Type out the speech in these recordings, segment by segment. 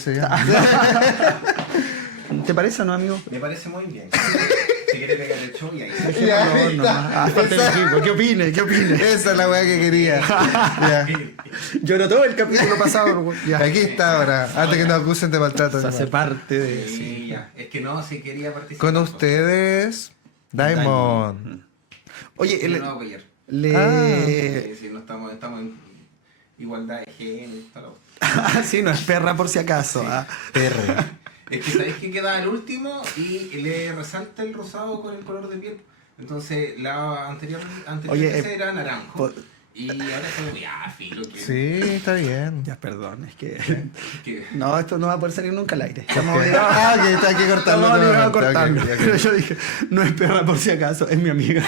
se llama. ¿Te parece o no, amigo? Me parece muy bien. Si quiere pegar el show y ahí. ¿Qué opine? ¿Qué opine? Esa es la weá que quería. Ya. Lloró todo el capítulo pasado. Ya. Aquí está ahora, antes que nos acusen de maltrato Se hace animal. parte de... Sí, ya. Es que no, si quería participar. Con ustedes, Diamond. Oye, Sí, no, ayer. Sí, no estamos en igualdad de género. Sí, no es perra por si acaso. Sí. R. Es que sabéis que queda el último y le resalta el rosado con el color de piel. Entonces la anterior Oye, era naranjo. Y ahora es como, ya, filo. Que, Sí, está bien. Ya, perdón, es que... que, No, esto no va a poder salir nunca al aire. Ok. Ah, que hay que cortarlo. Estamos obligados a nuevamente. cortarlo. Ok, ok. Pero yo dije, no es perra por si acaso, es mi amiga.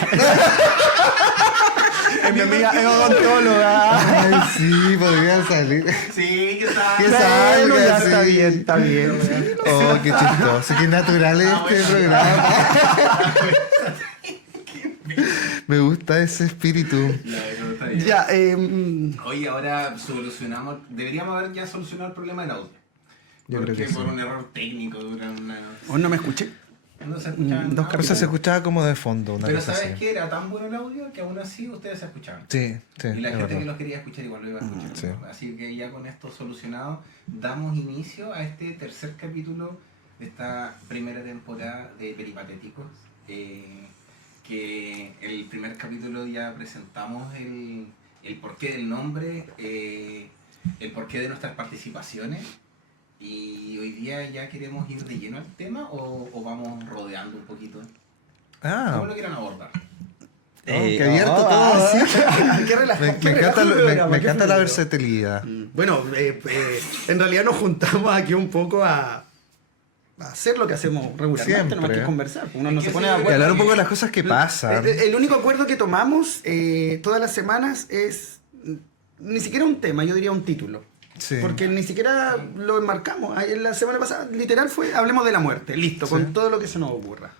Es mi amiga, es odontóloga. Ay, sí, podría salir. sí, que está. Que Bueno, salga, ya sí. está bien. Oh, qué chistoso, qué natural es este programa. Me gusta ese espíritu. Ya, Oye, ahora deberíamos haber ya solucionado el problema del audio. Yo Porque creo que por sí. un error técnico hoy no me escuché. no se escuchaban Dos nada. O sea, se escuchaba como de fondo, una Pero cosa ¿sabes así. qué? Era tan bueno el audio que aún así ustedes se escuchaban. Sí, sí. Y la es gente que verdad. los quería escuchar igual lo iba a escuchar. Sí. Así que ya con esto solucionado, damos inicio a este tercer capítulo de esta primera temporada de Peripatéticos. Que el primer capítulo ya presentamos el porqué del nombre, el porqué de nuestras participaciones. Y hoy día ya queremos ir de lleno al tema o vamos rodeando un poquito. Ah, ¿Cómo lo quieran abordar? qué abierto todo. sí. ¿Sí? Qué relajado. Me encanta, me qué encanta la fluido. versatilidad. Bueno, en realidad nos juntamos aquí un poco a hacer lo que hacemos regularmente, Siempre. nomás que conversar. Uno Es no que se pone sí, de Y acuerdo. hablar un poco de las cosas que pasan. El único acuerdo que tomamos todas las semanas es ni siquiera un tema, yo diría un título. Sí. Porque ni siquiera lo enmarcamos. La semana pasada, literal, fue hablemos de la muerte. Listo, Sí. con todo lo que se nos ocurra.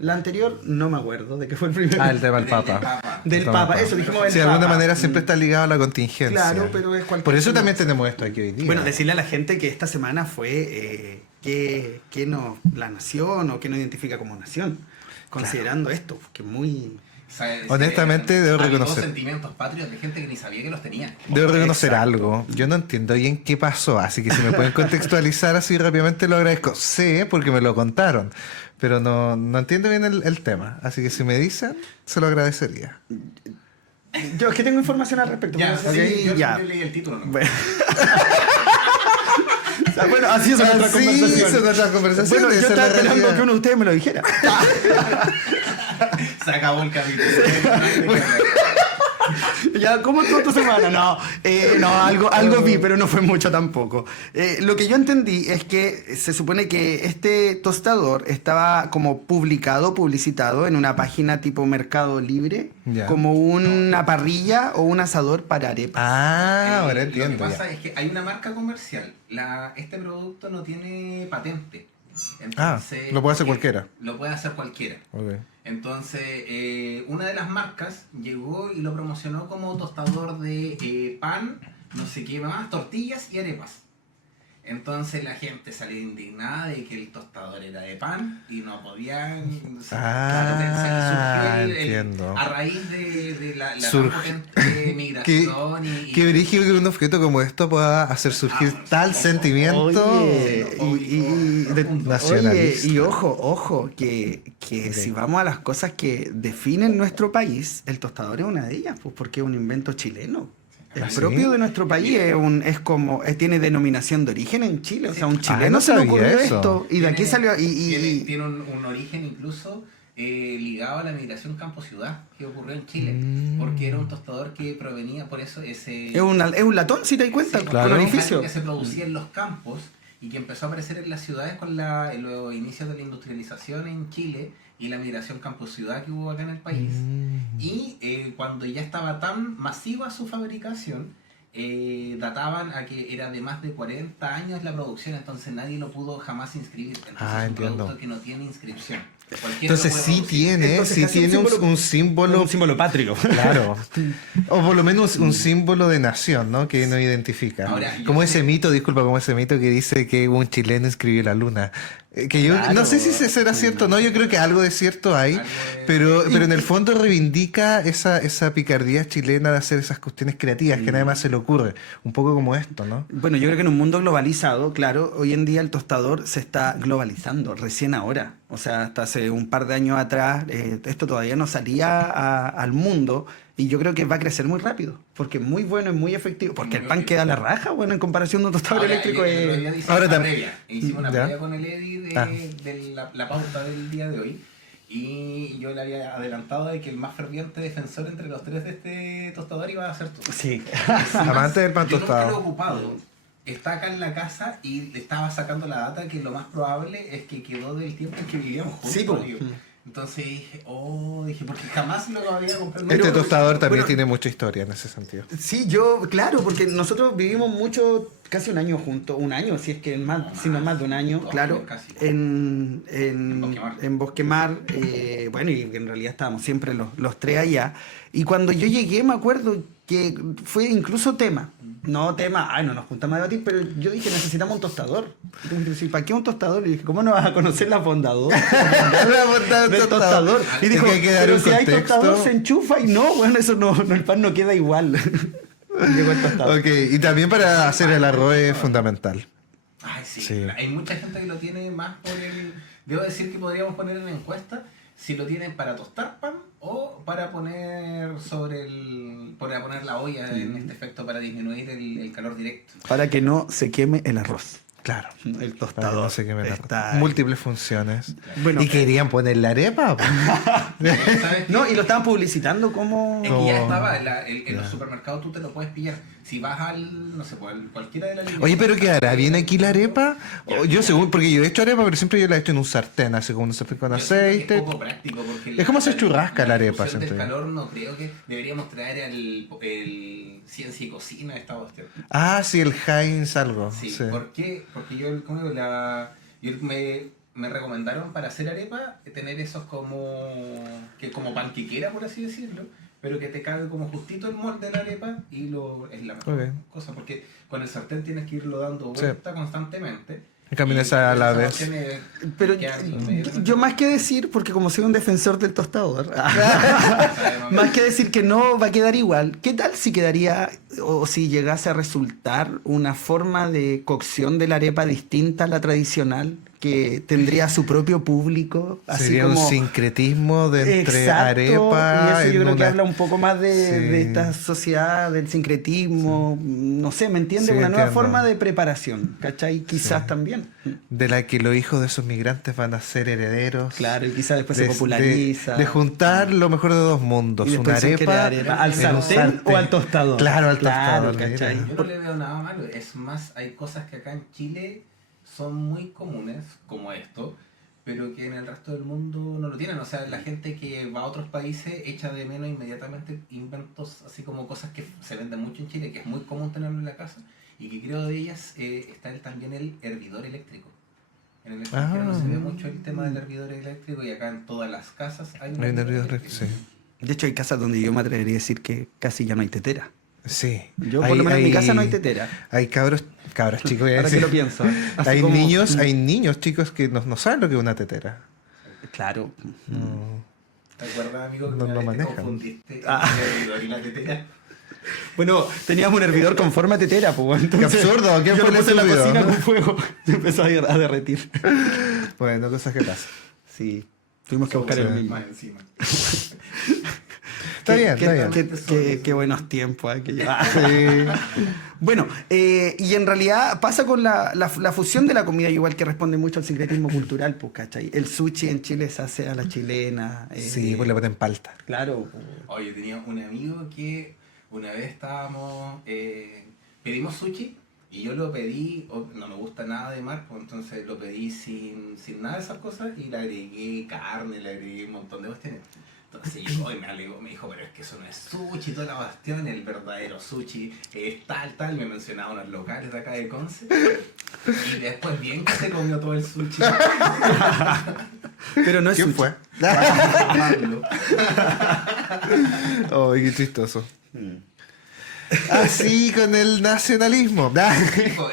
La anterior, no me acuerdo de qué fue el primero. Ah, el tema del Papa. Del El tema Papa, del eso dijimos del Sí, de alguna Papa. manera siempre está ligado a la contingencia. Claro, pero es cualquier Por eso tema. también tenemos esto aquí hoy día. Bueno, decirle a la gente que esta semana fue qué la nación o qué nos identifica como nación, considerando esto, que muy... Honestamente, debo Avivó reconocer. sentimientos patrios de gente que ni sabía que los tenía. Debo reconocer Exacto. algo. Yo no entiendo bien qué pasó, así que si me pueden contextualizar así rápidamente lo agradezco. Sé porque me lo contaron, pero no entiendo bien el tema. Así que si me dicen, se lo agradecería. Yo es que tengo información al respecto. Ya, pero- sí, yo ya. leí el título, ¿no? Bueno. O sea, bueno, así son nuestras Así conversaciones. son nuestras conversaciones. Bueno, yo esa es estaba la esperando realidad. que uno de ustedes me lo dijera. Se acabó el capítulo. Ya, ¿cómo estuvo tu semana? No, algo vi, pero no fue mucho tampoco. Lo que yo entendí es que se supone que este tostador estaba como publicitado en una página tipo Mercado Libre, Ya. como una parrilla o un asador para arepas. Ah, ahora entiendo. Lo que pasa Ya. es que hay una marca comercial. Este producto no tiene patente. Ah, Entonces, lo puede hacer cualquiera. Lo puede hacer cualquiera. Ok. Entonces, una de las marcas llegó y lo promocionó como tostador de pan, no sé qué más, tortillas y arepas. Entonces la gente salió indignada de que el tostador era de pan y no podían... Entiendo. a raíz de la Surge- tan potente migración y... Qué brígido que un objeto como esto pueda hacer surgir tal sentimiento. Oye, Nacionalista. y ojo, que si vamos a las cosas que definen nuestro país, el tostador es una de ellas, pues porque es un invento chileno. Es ¿Ah, sí? propio de nuestro país, tiene denominación de origen en Chile, o sea, un Ah, chileno no se le sabía ocurrió eso. esto, y de aquí salió, Tiene un origen incluso ligado a la migración campo-ciudad que ocurrió en Chile, porque era un tostador que provenía, por eso ese... es un latón, si te das cuenta, Sí, claro. con algo orificio. que se producía en los campos y que empezó a aparecer en las ciudades con los inicios de la industrialización en Chile y la migración campo-ciudad que hubo acá en el país. Y cuando ya estaba tan masiva su fabricación, databan a que era de más de 40 años la producción, entonces nadie lo pudo jamás inscribir. Entonces es un entiendo. producto que no tiene inscripción. Cualquiera Entonces lo puede sí producir. tiene, Entonces, sí casi un tiene símbolo- un símbolo, Un símbolo patrio. claro. O por lo menos un símbolo de nación, ¿no? Que nos identifica. Ahora, yo Como sé- ese mito, disculpa, como ese mito que dice que un chileno escribió la luna. Que yo Claro. no sé si será cierto o no, yo creo que algo de cierto hay, Algo de- pero en el fondo reivindica esa picardía chilena de hacer esas cuestiones creativas que nadie más se le ocurre. Un poco como esto, ¿no? Bueno, yo creo que en un mundo globalizado, claro, hoy en día el tostador se está globalizando, recién ahora. O sea, hasta hace un par de años atrás, esto todavía no salía al mundo y yo creo que va a crecer muy rápido, porque es muy bueno, es muy efectivo, porque el pan queda a la raja, bueno, en comparación de un tostador Ahora, eléctrico. el otro día hicimos Ahora una también. previa. Hicimos una ¿Ya? previa con el Eddie de la pauta del día de hoy. Y yo le había adelantado de que el más ferviente defensor entre los tres de este tostador iba a ser tú. Sí. Amante del pan Yo nunca lo he tostado. ocupado. Está acá en la casa y le estaba sacando la data que lo más probable es que quedó del tiempo en que vivíamos juntos. Sí, po. digo. Entonces dije, porque jamás lo había comprado. Este Pero- tostador también bueno, tiene mucha historia en ese sentido. Sí, yo, claro, porque nosotros vivimos mucho, casi un año juntos, un año, si es que más, si no más de un año, 2 claro, años casi. en En Bosquemar. Bosquemar, bueno, y en realidad estábamos siempre los tres allá. Y cuando yo llegué, me acuerdo que fue incluso tema. No tema, ay, no nos juntamos a debatir, pero yo dije, necesitamos un tostador. Y tú me dijiste, ¿para qué un tostador? Y dije, ¿cómo no vas a conocer la bondad La bondad del del tostador? Y Es dijo, que hay que dar pero un si hay contexto. tostador se enchufa y no, bueno, eso no, el pan no queda igual. Y llegó el tostador. Ok, y también para hacer el arroz es fundamental. Ay, sí. Sí. Hay mucha gente que lo tiene más por el... Debo decir que podríamos poner en la encuesta si lo tienen para tostar pan o para poner para poner la olla en este efecto para disminuir el calor directo. Para que no se queme el arroz. Claro. El Para que tostador. no se queme la- está- Múltiples funciones. Bueno, y querían poner la arepa. po. ¿Sabes qué? No, y lo estaban publicitando como... Es que ya No. estaba, en los supermercados tú te lo puedes pillar. Si vas no sé, pues, cualquiera de las líneas. Oye, pero ¿quedará bien aquí la arepa? O yo según, porque yo he hecho arepa, pero siempre yo la he hecho en un sartén, así como un sartén con Yo siento que aceite. Es poco práctico porque Es como hacer churrasca la arepa, difusión del siento yo. calor no creo que deberíamos traer el ciencia y cocina de esta cuestión. Ah, sí, el Heinz algo. Sí, Sí. ¿por qué? Porque me recomendaron para hacer arepa tener esos como panquequera, por así decirlo, pero que te cabe como justito el molde de la arepa y es la mejor Ok. cosa, porque con el sartén tienes que irlo dando Sí. vuelta constantemente. En cambio, Y esa a la esas vez. opciones Pero quedan medio- yo más que decir, porque como soy un defensor del tostador, Sabemos- más que decir que no va a quedar igual, ¿qué tal si quedaría o si llegase a resultar una forma de cocción de la arepa distinta a la tradicional, que tendría su propio público? Así Sería como... un sincretismo de entre Exacto, arepa. y eso yo en creo que una- habla un poco más de, Sí. de esta sociedad, del sincretismo, no sé, ¿me entiende? Sí, Una nueva entiendo. forma de preparación, ¿cachai? Quizás Sí. también. De la que los hijos de esos migrantes van a ser herederos. Claro, y quizás después de, se populariza. de juntar lo mejor de dos mundos. Y Una después se crea arepa. ¿Al en un sartén sartén. o al tostador? Claro, al Claro, tostador, mira. ¿cachai? Yo no le veo nada malo. Es más, hay cosas que acá en Chile son muy comunes, como esto, pero que en el resto del mundo no lo tienen. O sea, la gente que va a otros países echa de menos inmediatamente inventos, así como cosas que se venden mucho en Chile, que es muy común tenerlo en la casa, y que creo de ellas está también el hervidor eléctrico. En el extranjero no se ve mucho el tema del hervidor eléctrico y acá en todas las casas hay Hay un hervidor, sí. De hecho, hay casas donde yo me atrevería a decir que casi ya no hay tetera. Sí. Yo, por lo menos en mi casa no hay tetera. Hay cabros chicos, voy a Ahora que decir. lo pienso. Así Hay como- niños chicos que no saben lo que es una tetera. Claro. No. ¿Te acuerdas, amigo, que No una lo vez te manejan. confundiste Ah. el hervidor y la tetera? Bueno, teníamos un hervidor con forma de tetera, pues. Entonces, ¡Qué absurdo! ¿Quién yo fue lo el puse en la estúpido? cocina con fuego. Se empezó a derretir. Bueno, cosas que pasan. Sí. Tuvimos que buscar el mismo. Más encima. Está bien, está bien. Qué buenos tiempos. Sí. Bueno, y en realidad pasa con la fusión de la comida, igual que responde mucho al sincretismo cultural, pues, ¿cachai? El sushi en Chile se hace a la chilena. Sí, pues le ponen palta. Claro. Oye, tenía un amigo que una vez pedimos sushi y yo lo pedí, no me gusta nada de mar, pues entonces lo pedí sin nada de esas cosas y le agregué carne, le agregué un montón de cuestiones. Entonces yo me alegó, me dijo, pero es que eso no es sushi, toda la cuestión, el verdadero sushi es tal, me mencionaba unos locales de acá de Conce. Y después bien que se comió todo el sushi. Pero no es ¿Quién sushi. fue? Pablo. Ay, qué chistoso. Así con el nacionalismo.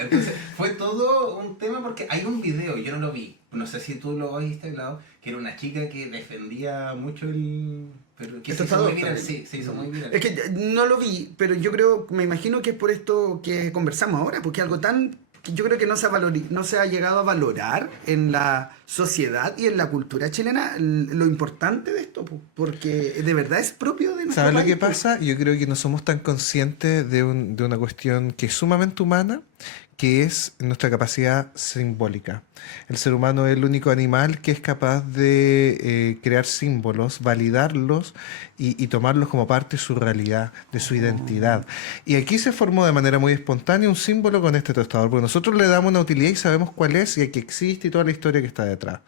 Entonces fue todo un tema porque hay un video, yo no lo vi, no sé si tú lo viste, Clau, que era una chica que defendía mucho el... Pero que se hizo muy viral, sí, se hizo muy viral. Es que no lo vi, pero yo creo, me imagino que es por esto que conversamos ahora, porque algo tan que yo creo que no se ha llegado a valorar en la sociedad y en la cultura chilena lo importante de esto, porque de verdad es propio de nuestro ¿Sabes lo país, que pasa? Yo creo que no somos tan conscientes de una cuestión que es sumamente humana, que es nuestra capacidad simbólica. El ser humano es el único animal que es capaz de crear símbolos, validarlos y tomarlos como parte de su realidad, de su identidad. Y aquí se formó de manera muy espontánea un símbolo con este tostador, porque nosotros le damos una utilidad y sabemos cuál es y que existe y toda la historia que está detrás.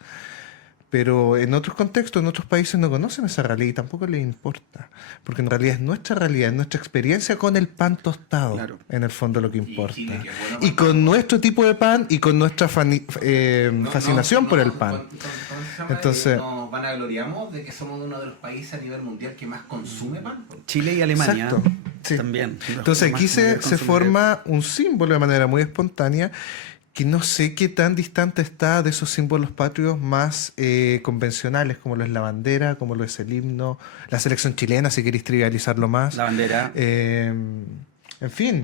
Pero en otros contextos, en otros países no conocen esa realidad y tampoco les importa. Porque en realidad es nuestra realidad, es nuestra experiencia con el pan tostado, Claro. en el fondo lo que Y importa. Chile, que es bueno Y para- con nuestro tipo de pan y con nuestra fascinación por el pan. ¿Cómo se llama? Entonces- Nos vanagloriamos de que somos uno de los países a nivel mundial que más consume pan. Chile y Alemania Exacto. Sí. también. Entonces aquí se forma un símbolo de manera muy espontánea que no sé qué tan distante está de esos símbolos patrios más convencionales, como lo es la bandera, como lo es el himno, la selección chilena, si queréis trivializarlo más. La bandera, En fin,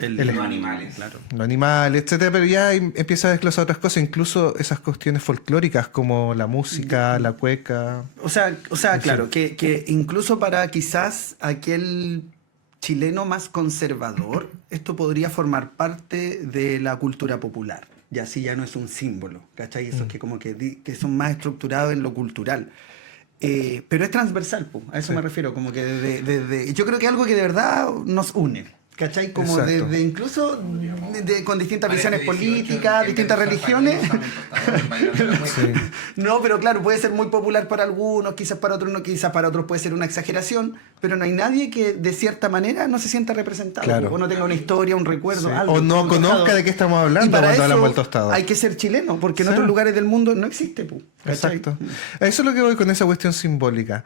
Los animales. Claro. los animales, etcétera, pero ya empieza a desglosar otras cosas, incluso esas cuestiones folclóricas como la música, la cueca. O sea, claro, que incluso para quizás aquel chileno más conservador, esto podría formar parte de la cultura popular. Y así ya no es un símbolo, ¿cachai? Esos que como que son más estructurados en lo cultural. Pero es transversal, po, a eso Sí. me refiero, como que yo creo que algo que de verdad nos une. ¿Cachai? Como Exacto. desde incluso con distintas Parece visiones 18, políticas, en distintas vez de religiones. usar pañuelos, también tostadores, bailando la Sí. cueca. No, pero claro, puede ser muy popular para algunos, quizás para otros no, quizás para otros puede ser una exageración, pero no hay nadie que de cierta manera no se sienta representado, Claro. o no tenga una historia, un recuerdo, Sí. algo. O no un conozca tostado. de qué estamos Y hablando para cuando hablamos eso del tostado. hay que ser chileno, porque en Sí. otros lugares del mundo no existe. ¿Cachai? Exacto. A eso es lo que voy con esa cuestión simbólica.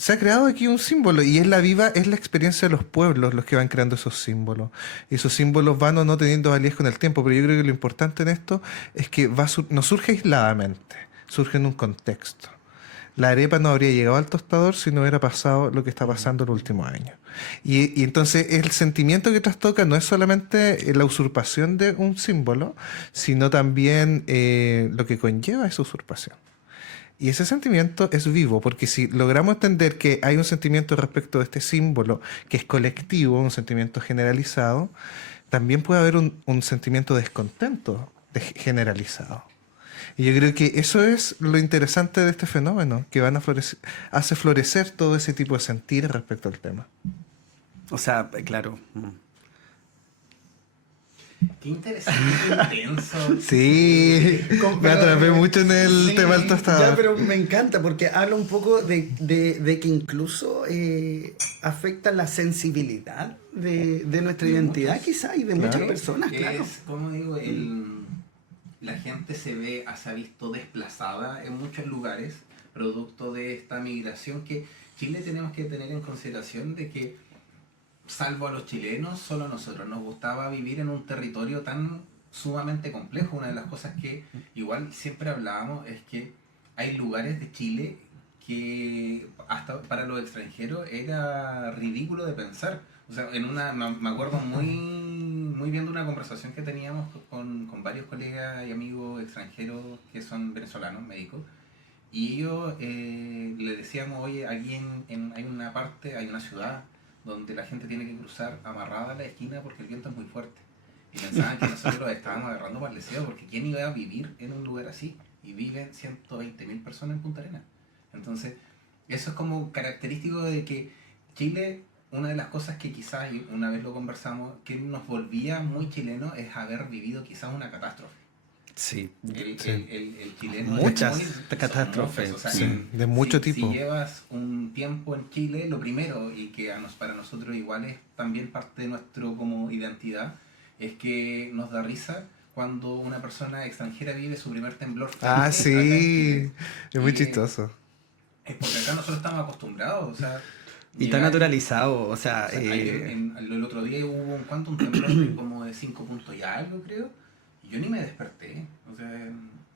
Se ha creado aquí un símbolo y es es la experiencia de los pueblos los que van creando esos símbolos. Y esos símbolos van o no teniendo validez con el tiempo, pero yo creo que lo importante en esto es que no surge aisladamente, surge en un contexto. La arepa no habría llegado al tostador si no hubiera pasado lo que está pasando en los últimos años. Y entonces el sentimiento que trastoca no es solamente la usurpación de un símbolo, sino también lo que conlleva esa usurpación. Y ese sentimiento es vivo, porque si logramos entender que hay un sentimiento respecto de este símbolo que es colectivo, un sentimiento generalizado, también puede haber un sentimiento de descontento generalizado. Y yo creo que eso es lo interesante de este fenómeno, que hace florecer todo ese tipo de sentir respecto al tema. O sea, claro. Qué interesante, qué intenso. Sí, me atrapé mucho en el Sí, tema del tostador. ya, pero me encanta porque habla un poco de que incluso afecta la sensibilidad de nuestra identidad, quizá, y de muchas Claro. personas, claro. Es, como digo, la gente se ha visto desplazada en muchos lugares, producto de esta migración que Chile tenemos que tener en consideración de que, salvo a los chilenos, solo a nosotros nos gustaba vivir en un territorio tan sumamente complejo. Una de las cosas que igual siempre hablábamos es que hay lugares de Chile que hasta para los extranjeros era ridículo de pensar. O sea, me acuerdo muy bien de una conversación que teníamos con varios colegas y amigos extranjeros que son venezolanos, médicos, y ellos le decíamos, oye, aquí hay una parte, hay una ciudad donde la gente tiene que cruzar amarrada a la esquina porque el viento es muy fuerte. Y pensaban que nosotros los estábamos agarrando para el deseo, porque ¿quién iba a vivir en un lugar así? Y viven 120.000 personas en Punta Arenas. Entonces, eso es como característico de que Chile, una de las cosas que quizás, y una vez lo conversamos, que nos volvía muy chilenos es haber vivido quizás una catástrofe. Sí. El chileno Muchas es muy, catástrofes, son muchas, sí, de mucho tipo. Si llevas un tiempo en Chile, lo primero, y que para nosotros igual es también parte de nuestro como identidad, es que nos da risa cuando una persona extranjera vive su primer temblor fuerte Ah, acá en sí, Chile. es muy Y chistoso. es porque acá nosotros estamos acostumbrados, o sea, Y tan llegar naturalizado, o sea, ayer, el otro día hubo un temblor de como de 5 puntos y algo, creo, y yo ni me desperté, o sea,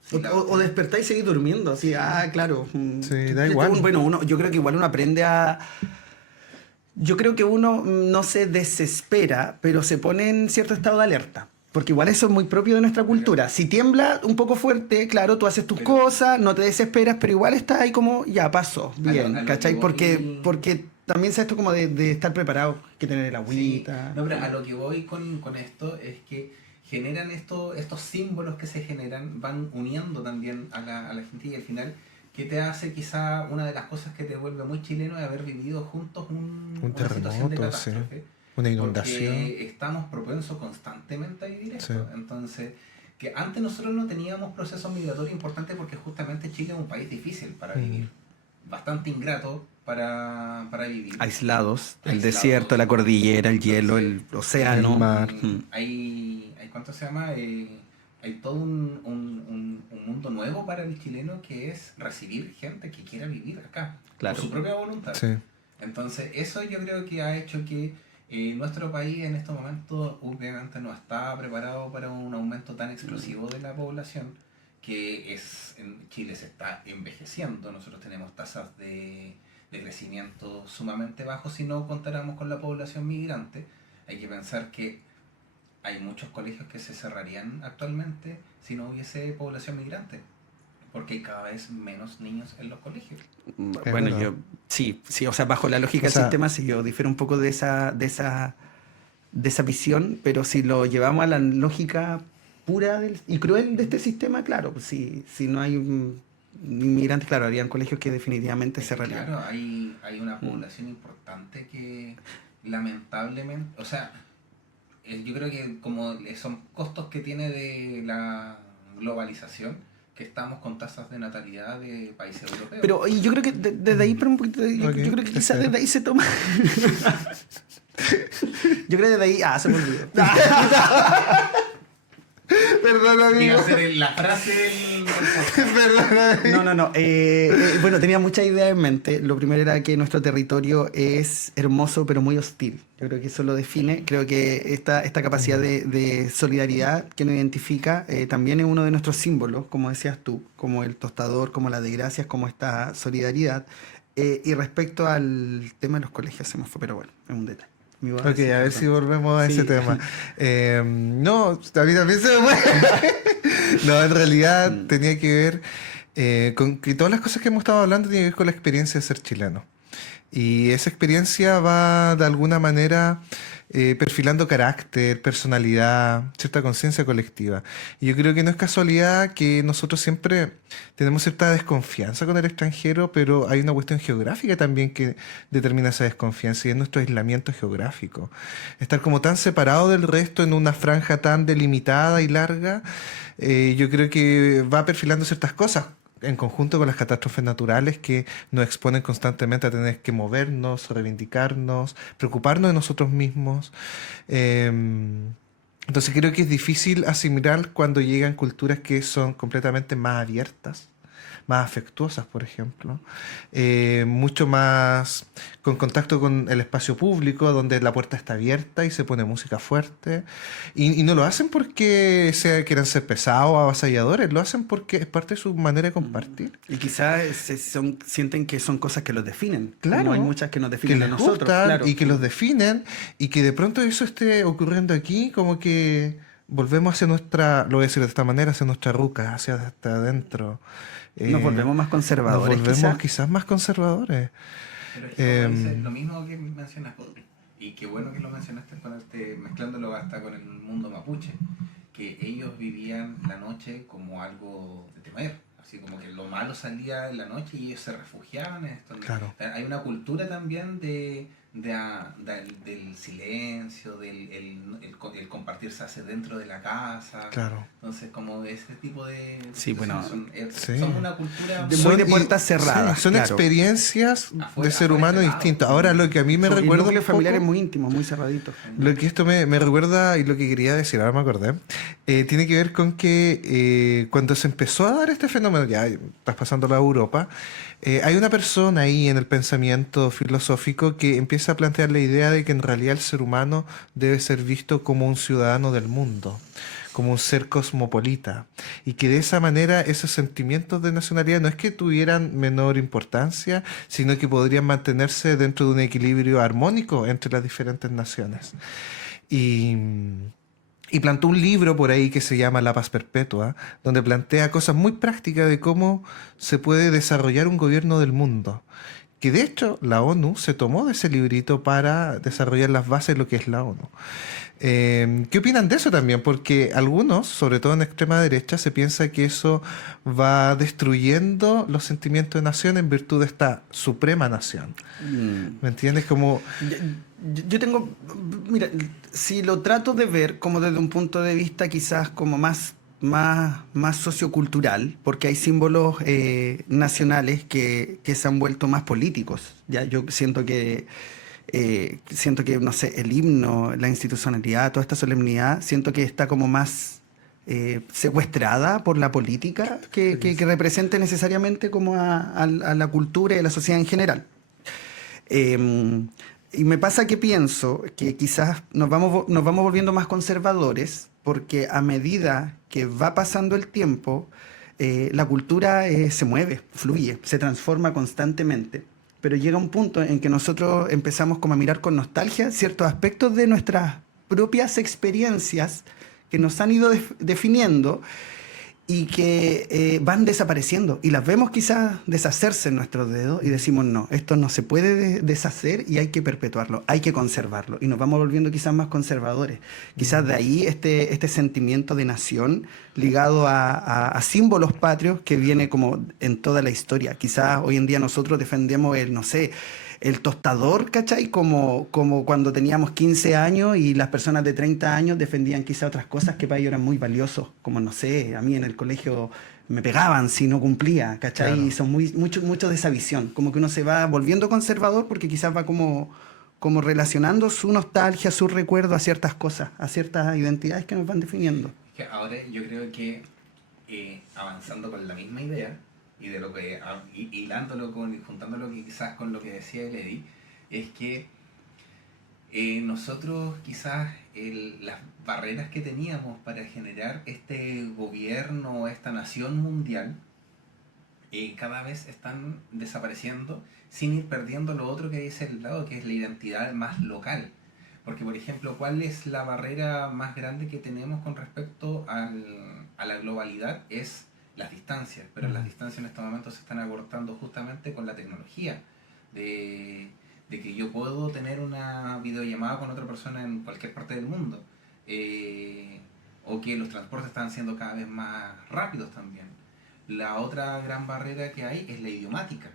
sí, o despertáis y seguís durmiendo, así, claro. Sí, da igual. Bueno, yo creo que igual uno aprende a... Yo creo que uno no se desespera, pero se pone en cierto estado de alerta. Porque igual eso es muy propio de nuestra cultura. Si tiembla un poco fuerte, claro, tú haces tus cosas, no te desesperas, pero igual estás ahí como, ya pasó, bien, a lo ¿cachai? que Porque también sabes esto como de estar preparado, que tener el Sí, agüita. no, pero a lo que voy con esto es que generan estos símbolos que se generan, van uniendo también a la gente y al final, ¿qué te hace quizá una de las cosas que te vuelve muy chileno es haber vivido juntos Un una situación de terremoto, sí. catástrofe? Una inundación. Porque estamos propensos constantemente a vivir esto. Sí. Entonces, que antes nosotros no teníamos procesos migratorios importantes porque justamente Chile es un país difícil para vivir, bastante ingrato para vivir. Aislados, el Aislados. desierto, la cordillera, el hielo, el Entonces, océano. el mar. hay ¿cuánto se llama? Hay todo un mundo nuevo para el chileno que es recibir gente que quiera vivir acá, Claro. por su propia voluntad. Sí. Entonces, eso yo creo que ha hecho que nuestro país en estos momentos obviamente no está preparado para un aumento tan explosivo de la población, que en Chile se está envejeciendo. Nosotros tenemos tasas de crecimiento sumamente bajos si no contáramos con la población migrante. Hay que pensar que hay muchos colegios que se cerrarían actualmente si no hubiese población migrante, porque hay cada vez menos niños en los colegios. Es Bueno, verdad. yo sí, o sea, bajo la lógica O sea, del sistema, sí, yo difiero un poco de esa visión, pero si lo llevamos a la lógica pura y cruel de este sistema, claro, pues si no hay inmigrantes, claro, habrían colegios que definitivamente Es que, cerrarían. claro, hay una población importante que lamentablemente, o sea, yo creo que como son costos que tiene de la globalización, que estamos con tasas de natalidad de países europeos. Pero y yo creo que desde ahí, pero un poquito, yo Ok, creo que te quizás cedo. desde ahí se toma. Yo creo que desde ahí. Se me olvidó. Perdón, Iba amigo. a ser la frase del podcast. Perdón, amigo. No. Bueno, tenía muchas ideas en mente. Lo primero era que nuestro territorio es hermoso, pero muy hostil. Yo creo que eso lo define. Creo que esta capacidad de solidaridad que nos identifica también es uno de nuestros símbolos, como decías tú, como el tostador, como la de gracias, como esta solidaridad. Y respecto al tema de los colegios, se me fue, pero bueno, es un detalle. Me iba Ok, a decir, ver perdón. si volvemos a Sí. ese tema. No, a mí también se me fue. No, en realidad tenía que ver con que todas las cosas que hemos estado hablando tienen que ver con la experiencia de ser chileno. Y esa experiencia va de alguna manera perfilando carácter, personalidad, cierta conciencia colectiva. Y yo creo que no es casualidad que nosotros siempre tenemos cierta desconfianza con el extranjero, pero hay una cuestión geográfica también que determina esa desconfianza y es nuestro aislamiento geográfico. Estar como tan separado del resto en una franja tan delimitada y larga, yo creo que va perfilando ciertas cosas en conjunto con las catástrofes naturales que nos exponen constantemente a tener que movernos, reivindicarnos, preocuparnos de nosotros mismos. Entonces creo que es difícil asimilar cuando llegan culturas que son completamente más abiertas, más afectuosas, por ejemplo, mucho más con contacto con el espacio público, donde la puerta está abierta y se pone música fuerte. Y no lo hacen porque quieran ser pesados o avasalladores, lo hacen porque es parte de su manera de compartir. Y quizás sienten que son cosas que los definen. Claro, Como hay muchas que nos que definen a les nosotros. gustan Claro. y que los definen y que de pronto eso esté ocurriendo aquí, como que volvemos hacia nuestra, lo voy a decir de esta manera, hacia nuestra ruca, hacia hasta adentro. Nos volvemos más Nos conservadores. volvemos quizás. quizás más conservadores. Pero es que como dices, Em, lo mismo que mencionas, y qué bueno que lo mencionaste mezclándolo hasta con el mundo mapuche, que ellos vivían la noche como algo de temer, así como que lo malo salía en la noche y ellos se refugiaban en esto. Claro. Hay una cultura también de del silencio, el compartirse hace dentro de la casa. Claro. Entonces, como ese tipo de... Sí, bueno, sí. Son una cultura... muy de puertas cerradas. Sí, son claro. experiencias Afuera, de ser afuera humano cerrado. distintas. Ahora, lo que a mí me El recuerda núcleo un familiar es poco, muy íntimo, muy cerradito. lo que esto me recuerda y lo que quería decir, ahora me acordé, tiene que ver con que cuando se empezó a dar este fenómeno, ya estás pasando a Europa, hay una persona ahí en el pensamiento filosófico que empieza a plantear la idea de que en realidad el ser humano debe ser visto como un ciudadano del mundo, como un ser cosmopolita, y que de esa manera esos sentimientos de nacionalidad no es que tuvieran menor importancia, sino que podrían mantenerse dentro de un equilibrio armónico entre las diferentes naciones. Y, y plantó un libro por ahí que se llama La Paz Perpetua, donde plantea cosas muy prácticas de cómo se puede desarrollar un gobierno del mundo. Que de hecho la ONU se tomó de ese librito para desarrollar las bases de lo que es la ONU. ¿Qué opinan de eso también? Porque algunos, sobre todo en extrema derecha, se piensa que eso va destruyendo los sentimientos de nación en virtud de esta suprema nación. ¿Me entiendes? Como... Yo tengo, mira, si lo trato de ver como desde un punto de vista quizás como más sociocultural, porque hay símbolos nacionales que se han vuelto más políticos. Ya, yo siento que, no sé, el himno, la institucionalidad, toda esta solemnidad, siento que está como más secuestrada por la política que represente necesariamente como a la cultura y a la sociedad en general. Y me pasa que pienso que quizás nos vamos volviendo más conservadores porque a medida que va pasando el tiempo, la cultura se mueve, fluye, se transforma constantemente. Pero llega un punto en que nosotros empezamos como a mirar con nostalgia ciertos aspectos de nuestras propias experiencias que nos han ido definiendo y que van desapareciendo y las vemos quizás deshacerse en nuestros dedos y decimos no, esto no se puede deshacer y hay que perpetuarlo, hay que conservarlo y nos vamos volviendo quizás más conservadores. Quizás de ahí este sentimiento de nación ligado a símbolos patrios que viene como en toda la historia. Quizás hoy en día nosotros defendemos no sé, el tostador, ¿cachai? Como cuando teníamos 15 años y las personas de 30 años defendían quizá otras cosas que para ellos eran muy valiosos, como no sé, a mí en el colegio me pegaban si no cumplía, ¿cachai? Claro. Y son mucho de esa visión, como que uno se va volviendo conservador porque quizás va como relacionando su nostalgia, su recuerdo a ciertas cosas, a ciertas identidades que nos van definiendo. Es que ahora yo creo que avanzando con la misma idea y de lo que hilándolo juntándolo quizás con lo que decía el Eddy, es que nosotros quizás las barreras que teníamos para generar este gobierno, esta nación mundial, cada vez están desapareciendo sin ir perdiendo lo otro que es el lado, que es la identidad más local. Porque, por ejemplo, ¿cuál es la barrera más grande que tenemos con respecto a la globalidad? Es las distancias, pero las distancias en estos momentos se están acortando justamente con la tecnología, de que yo puedo tener una videollamada con otra persona en cualquier parte del mundo, o que los transportes están siendo cada vez más rápidos también. La otra gran barrera que hay es la idiomática.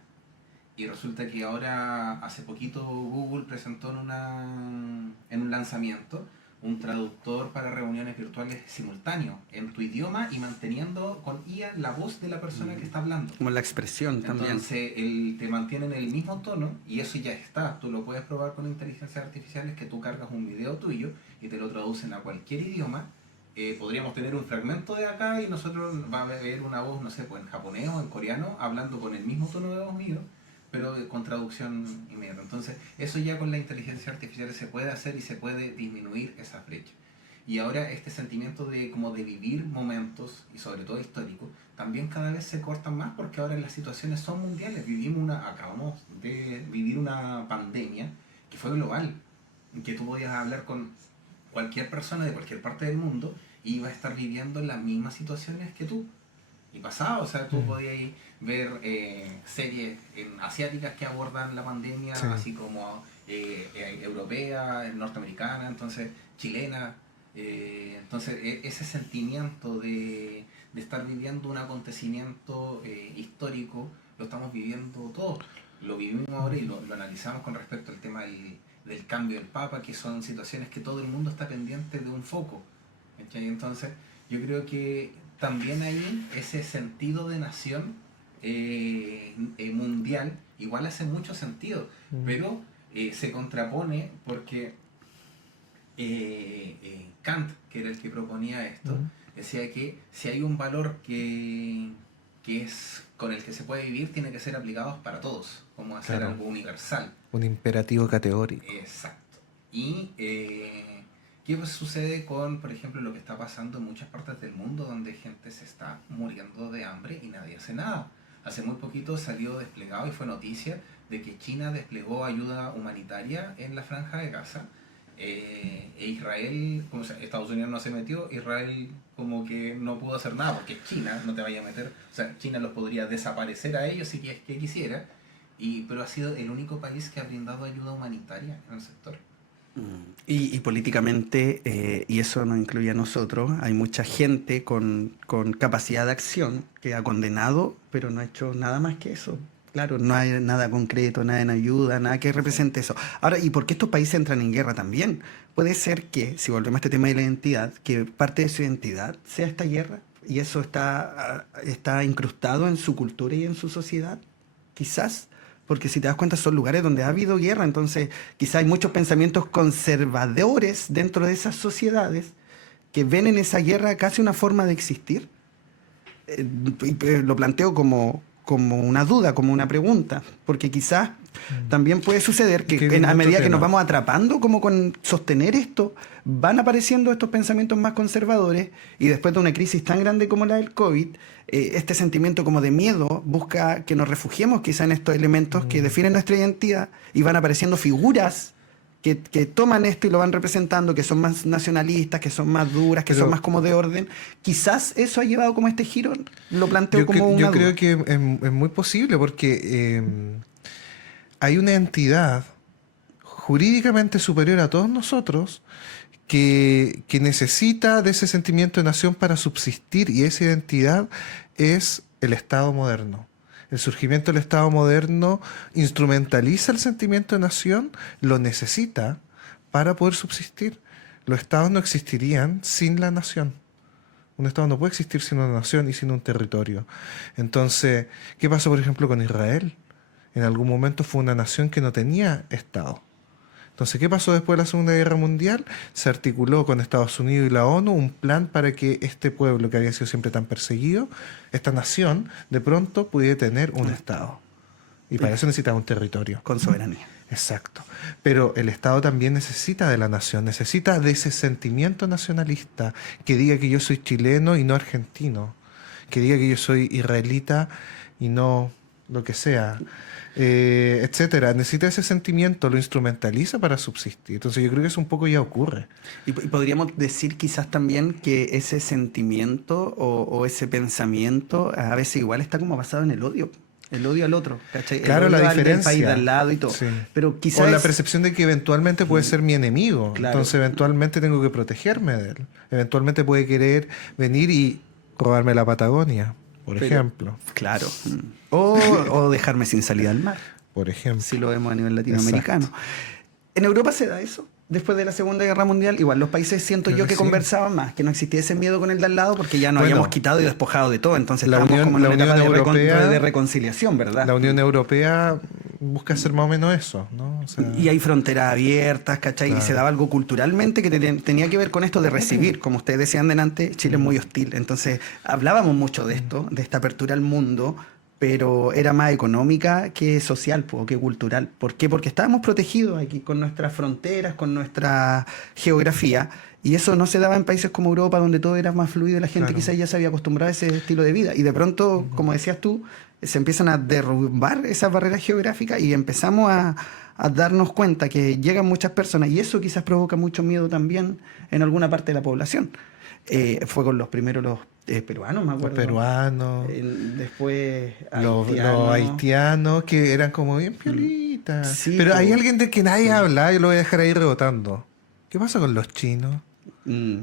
Y resulta que ahora, hace poquito, Google presentó en un lanzamiento un traductor para reuniones virtuales simultáneo en tu idioma y manteniendo con IA la voz de la persona que está hablando. Como la expresión también. Entonces, te mantiene en el mismo tono y eso ya está. Tú lo puedes probar con inteligencias artificiales, que tú cargas un video tuyo y te lo traducen a cualquier idioma. Podríamos tener un fragmento de acá y nosotros va a ver una voz, no sé, pues en japonés o en coreano, hablando con el mismo tono de voz mío, pero con traducción inmediata. Entonces, eso ya con la inteligencia artificial se puede hacer y se puede disminuir esa brecha. Y ahora este sentimiento de como de vivir momentos, y sobre todo históricos, también cada vez se cortan más porque ahora las situaciones son mundiales. Acabamos de vivir una pandemia que fue global, en que tú podías hablar con cualquier persona de cualquier parte del mundo y iba a estar viviendo las mismas situaciones que tú. Y pasaba, o sea, tú podías ver series asiáticas que abordan la pandemia, Sí. así como europea, norteamericana, entonces chilena. Entonces ese sentimiento de estar viviendo un acontecimiento histórico lo estamos viviendo todos. Lo vivimos ahora y lo analizamos con respecto al tema del cambio del Papa, que son situaciones que todo el mundo está pendiente de un foco. ¿Cachai? Entonces, yo creo que también ahí ese sentido de nación mundial igual hace mucho sentido, pero se contrapone porque Kant, que era el que proponía esto, decía que si hay un valor que es con el que se puede vivir, tiene que ser aplicado para todos, como hacer Claro. algo universal. Un imperativo categórico. Exacto. Y ¿qué sucede con, por ejemplo, lo que está pasando en muchas partes del mundo donde gente se está muriendo de hambre y nadie hace nada? Hace muy poquito salió desplegado y fue noticia de que China desplegó ayuda humanitaria en la Franja de Gaza. Israel, como sea, Estados Unidos no se metió, Israel como que no pudo hacer nada porque China no te vaya a meter, o sea, China los podría desaparecer a ellos si es que quisiera, pero ha sido el único país que ha brindado ayuda humanitaria en el sector. Y políticamente, y eso nos incluye a nosotros, hay mucha gente con capacidad de acción que ha condenado, pero no ha hecho nada más que eso. Claro, no hay nada concreto, nada en ayuda, nada que represente eso. Ahora, ¿y por qué estos países entran en guerra también? Puede ser que, si volvemos a este tema de la identidad, que parte de su identidad sea esta guerra, y eso está incrustado en su cultura y en su sociedad, quizás. Porque si te das cuenta son lugares donde ha habido guerra, entonces quizás hay muchos pensamientos conservadores dentro de esas sociedades que ven en esa guerra casi una forma de existir. Lo planteo como una duda, como una pregunta, porque quizás también puede suceder que a medida que nos vamos atrapando como con sostener esto, van apareciendo estos pensamientos más conservadores y después de una crisis tan grande como la del COVID, este sentimiento como de miedo busca que nos refugiemos quizá en estos elementos que definen nuestra identidad y van apareciendo figuras que toman esto y lo van representando, que son más nacionalistas, que son más duras, que son más como de orden. Quizás eso ha llevado como este giro, lo planteo como una Yo duda. creo que es muy posible porque hay una entidad jurídicamente superior a todos nosotros que necesita de ese sentimiento de nación para subsistir, y esa identidad es el Estado moderno. El surgimiento del Estado moderno instrumentaliza el sentimiento de nación, lo necesita para poder subsistir. Los estados no existirían sin la nación. Un estado no puede existir sin una nación y sin un territorio. Entonces, ¿qué pasó, por ejemplo, con Israel? En algún momento fue una nación que no tenía estado. Entonces, ¿qué pasó después de la Segunda Guerra Mundial? Se articuló con Estados Unidos y la ONU un plan para que este pueblo que había sido siempre tan perseguido, esta nación, de pronto pudiera tener un Estado. Y para eso necesitaba un territorio. Con soberanía. Exacto. Pero el Estado también necesita de la nación, necesita de ese sentimiento nacionalista que diga que yo soy chileno y no argentino, que diga que yo soy israelita y no lo que sea, etcétera. Necesita ese sentimiento, lo instrumentaliza para subsistir. Entonces yo creo que eso un poco ya ocurre. Y podríamos decir quizás también que ese sentimiento o ese pensamiento a veces igual está como basado en el odio al otro, ¿cachai? Claro, el odio la al diferencia. del país de al lado y todo. Sí. Pero quizás O la percepción de que eventualmente puede ser mi enemigo. Claro. Entonces eventualmente tengo que protegerme de él. Eventualmente puede querer venir y robarme la Patagonia, por ejemplo. Claro. O dejarme sin salida al mar, Por ejemplo. si lo vemos a nivel latinoamericano. ¿En Europa se da eso? Después de la Segunda Guerra Mundial, igual los países siento Creo yo que que sí. conversaban más, que no existía ese miedo con el de al lado porque ya nos Bueno, habíamos quitado y despojado de todo, entonces la estábamos Unión- como en la una etapa Unión de, Europea- de reconciliación, ¿verdad? La Unión Europea busca hacer más o menos eso, ¿no? O sea, Y hay fronteras abiertas, ¿cachai? Claro. Y se daba algo culturalmente que tenía que ver con esto de recibir. Como ustedes decían delante, Chile es muy hostil. Entonces, hablábamos mucho de esto, de esta apertura al mundo, pero era más económica que social, que cultural. ¿Por qué? Porque estábamos protegidos aquí con nuestras fronteras, con nuestra geografía. Y eso no se daba en países como Europa, donde todo era más fluido y la gente Claro. quizás ya se había acostumbrado a ese estilo de vida. Y de pronto, como decías tú, se empiezan a derrumbar esas barreras geográficas y empezamos a darnos cuenta que llegan muchas personas y eso quizás provoca mucho miedo también en alguna parte de la población. Fue con los primeros los peruanos, me los acuerdo. peruanos, Después los haitianos, que eran como bien piolitas. Sí, Pero hay po. alguien de que nadie habla, yo lo voy a dejar ahí rebotando. ¿Qué pasa con los chinos?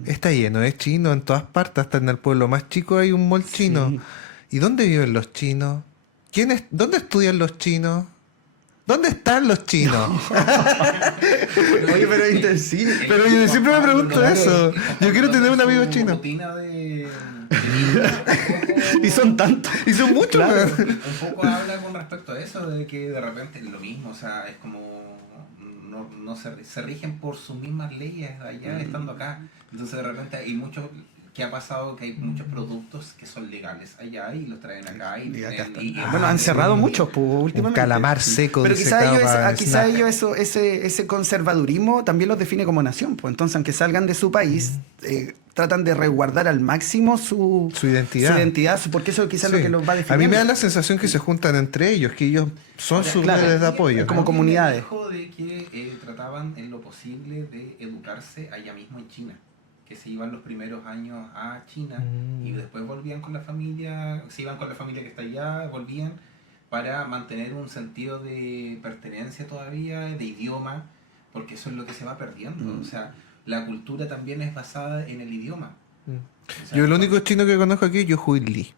Está lleno de chinos en todas partes, hasta en el pueblo más chico hay un mall chino. Sí. ¿Y dónde viven los chinos? ¿Dónde estudian los chinos? ¿Dónde están los chinos? Oye, pero es intensivo. Pero yo siempre me pregunto eso. Yo quiero tener un amigo Su chino. rutina de Y son tantos. Y son muchos, Claro. weón. un poco habla con respecto a eso, de que de repente es lo mismo, o sea, es como no se rigen por sus mismas leyes allá estando acá. Entonces de repente hay muchos que ha pasado que hay muchos productos que son legales allá y los traen acá y, Y acá están. y- Bueno, han sí. cerrado muchos, pues, Un últimamente. calamar seco Pero quizá disecado ellos, para quizá snack. ellos ese conservadurismo también los define como nación. Pues entonces, aunque salgan de su país, tratan de resguardar al máximo su identidad. porque eso quizás Sí. es lo que los va a definir. A mí me da la sensación que se juntan entre ellos, que ellos son Ahora, sus claro, redes de apoyo. como ¿no? comunidades. Me dijo de que trataban en lo posible de educarse allá mismo en China, que se iban los primeros años a China y después volvían con la familia, se iban con la familia que está allá, volvían para mantener un sentido de pertenencia todavía, de idioma, porque eso es lo que se va perdiendo. O sea, la cultura también es basada en el idioma. O sea, Yo el único chino que conozco aquí es Yohui Lee.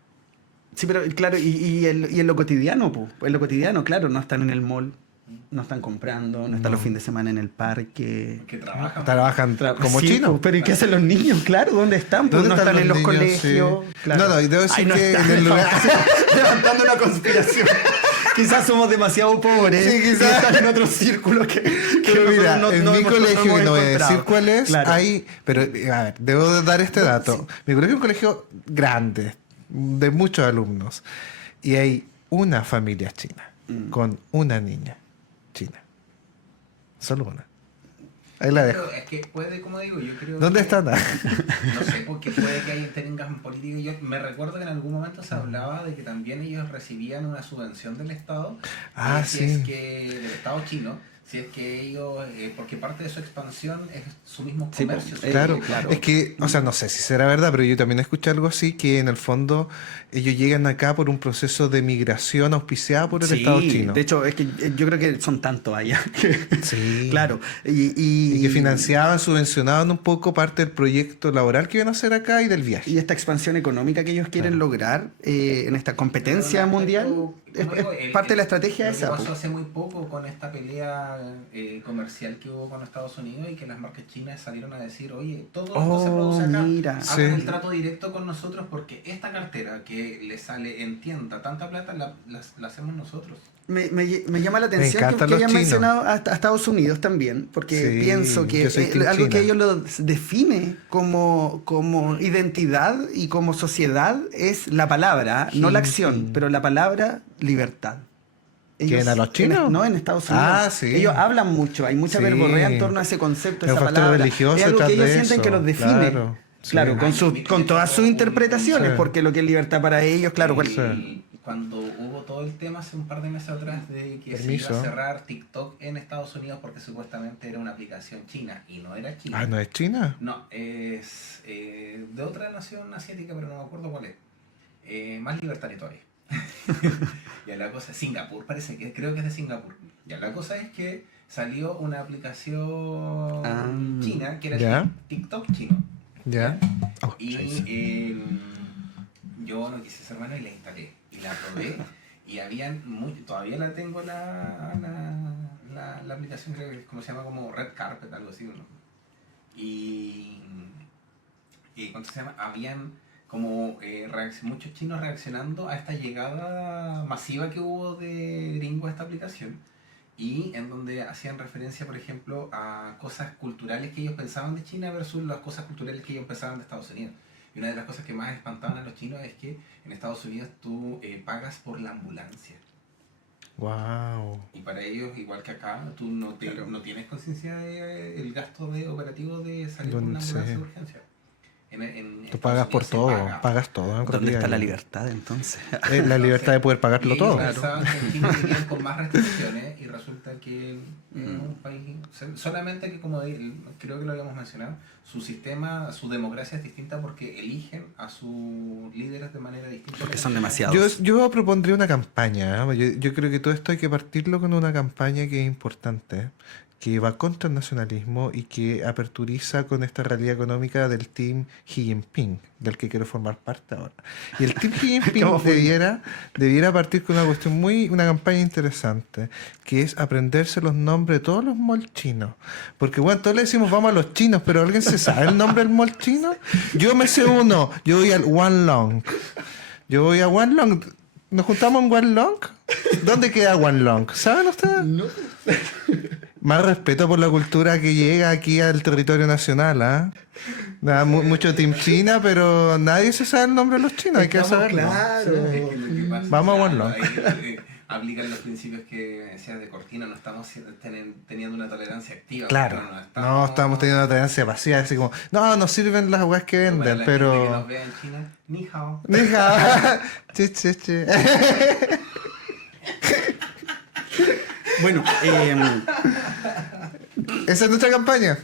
Sí, pero claro, y en lo cotidiano, pues. En lo cotidiano, claro, no están en el mall, no están comprando, no están los fines de semana en el parque. que trabajan. Trabajan como Sí, chinos. pues, pero ¿y qué hacen los niños? Claro, ¿dónde están? Pues ¿Dónde no están en los niños? colegios. Sí. Claro. No, no, y debo decir Ay, no que están en el lugar... levantando una conspiración. Quizás somos demasiado pobres. Sí, quizás. Y están en otros círculos que Pero mira, nosotros en mi hemos- colegio, hemos que no voy a encontrado. decir cuál es, Claro. hay... Pero, a ver, debo de dar este dato. Mi colegio es un colegio grande, de muchos alumnos. Y hay una familia china, con una niña china. Solo una. Ahí la dejo. Pero es que puede, como digo, yo creo ¿Dónde que- están? No sé, porque puede que tengan política. Yo me recuerdo que en algún momento se hablaba de que también ellos recibían una subvención del Estado. Ah, si sí. es que del Estado chino, si es que ellos, porque parte de su expansión es su mismo Sí, comercio. pues, Claro, claro. es que, o sea, no sé si será verdad, pero yo también escuché algo así, que en el fondo ellos llegan acá por un proceso de migración auspiciada por el Sí, Estado chino. de hecho, es que yo creo que son tantos allá. Sí. Claro. Y que financiaban, subvencionaban un poco parte del proyecto laboral que iban a hacer acá y del viaje. Y esta expansión económica que ellos quieren lograr en esta competencia Pero, mundial como es digo, el- parte de la el- estrategia lo que esa. pasó po. hace muy poco con esta pelea comercial que hubo con Estados Unidos y que las marcas chinas salieron a decir, oye, todo esto se produce acá, mira. hagan Sí. el trato directo con nosotros porque esta cartera que le sale en tienda tanta plata la hacemos nosotros. Me llama la atención encantan que los hayan chinos. mencionado a Estados Unidos también, porque Sí, pienso que yo soy team algo que China. ellos lo define como identidad y como sociedad es la palabra, no la acción, Jinping. pero la palabra libertad. ¿Quién, a los chinos? No, en Estados Unidos. Ah, sí. Ellos hablan mucho, hay mucha Sí. verborrea en torno a ese concepto, Hay un esa factor palabra. religioso Es algo que detrás ellos de sienten eso, que los define. claro, sí. Claro, con todas sus interpretaciones, Sí. porque lo que es libertad para ellos, claro, Y cuando hubo todo el tema hace un par de meses atrás de que se Permiso. iba a cerrar TikTok en Estados Unidos porque supuestamente era una aplicación china y no era china. Ah, ¿no es China? No, es de otra nación asiática, pero no me acuerdo cuál es. Más libertario todavía. Ya la cosa, Singapur, parece que creo que es de Singapur. Ya la cosa es que salió una aplicación Ah, china que era ya. el TikTok chino. ¿Ya? Oh, Y scheiße. yo no quise ser bueno y la instalé. Y la probé. Y habían todavía la tengo la aplicación, creo que es como se llama, como Red Carpet, algo así, ¿no? Y ¿cuánto se llama? Habían como muchos chinos reaccionando a esta llegada masiva que hubo de gringos a esta aplicación. Y en donde hacían referencia, por ejemplo, a cosas culturales que ellos pensaban de China versus las cosas culturales que ellos pensaban de Estados Unidos. Y una de las cosas que más espantaban a los chinos es que en Estados Unidos tú pagas por la ambulancia. Wow. Y para ellos, igual que acá, tú no tienes conciencia del gasto de operativo de salir por una Sí. ambulancia de urgencia. Tú Estados pagas por Unidos se todo, paga. pagas todo. en ¿Dónde realidad. está la libertad entonces? La libertad de poder Y pagarlo ellos todo. pensaban que en China vivían con más restricciones y resulta que es un país, solamente que como creo que lo habíamos mencionado, su sistema, su democracia es distinta porque eligen a sus líderes de manera distinta. Porque son demasiados. Yo propondría una campaña. Yo creo que todo esto hay que partirlo con una campaña que es importante, que va contra el nacionalismo y que aperturiza con esta realidad económica del Team Xi Jinping, del que quiero formar parte ahora. Y el Team Xi Jinping debiera partir con una campaña interesante, que es aprenderse los nombres de todos los malls chinos. Porque bueno, todos le decimos vamos a los chinos, pero ¿alguien se sabe el nombre del mall chino? Yo me sé uno, yo voy al Wanlong. Yo voy a Wanlong. ¿Nos juntamos en Wanlong? ¿Dónde queda Wanlong? ¿Saben ustedes? No. Más respeto por la cultura que llega aquí al territorio nacional, ¿ah? Nada, mucho Team China, pero nadie se sabe el nombre de los chinos, hay que saberlo. Claro. Es que lo que pasa Vamos a es que, Warlock. ahí, aplican los principios que decías de Cortina, no estamos teniendo una tolerancia activa. Claro, porque no estamos teniendo una tendencia pasiva, así como, no, nos sirven las weas que para venden, la pero... gente que nos vea en China, ni hao. Deja. Che, che, che. Bueno, Esa es nuestra campaña.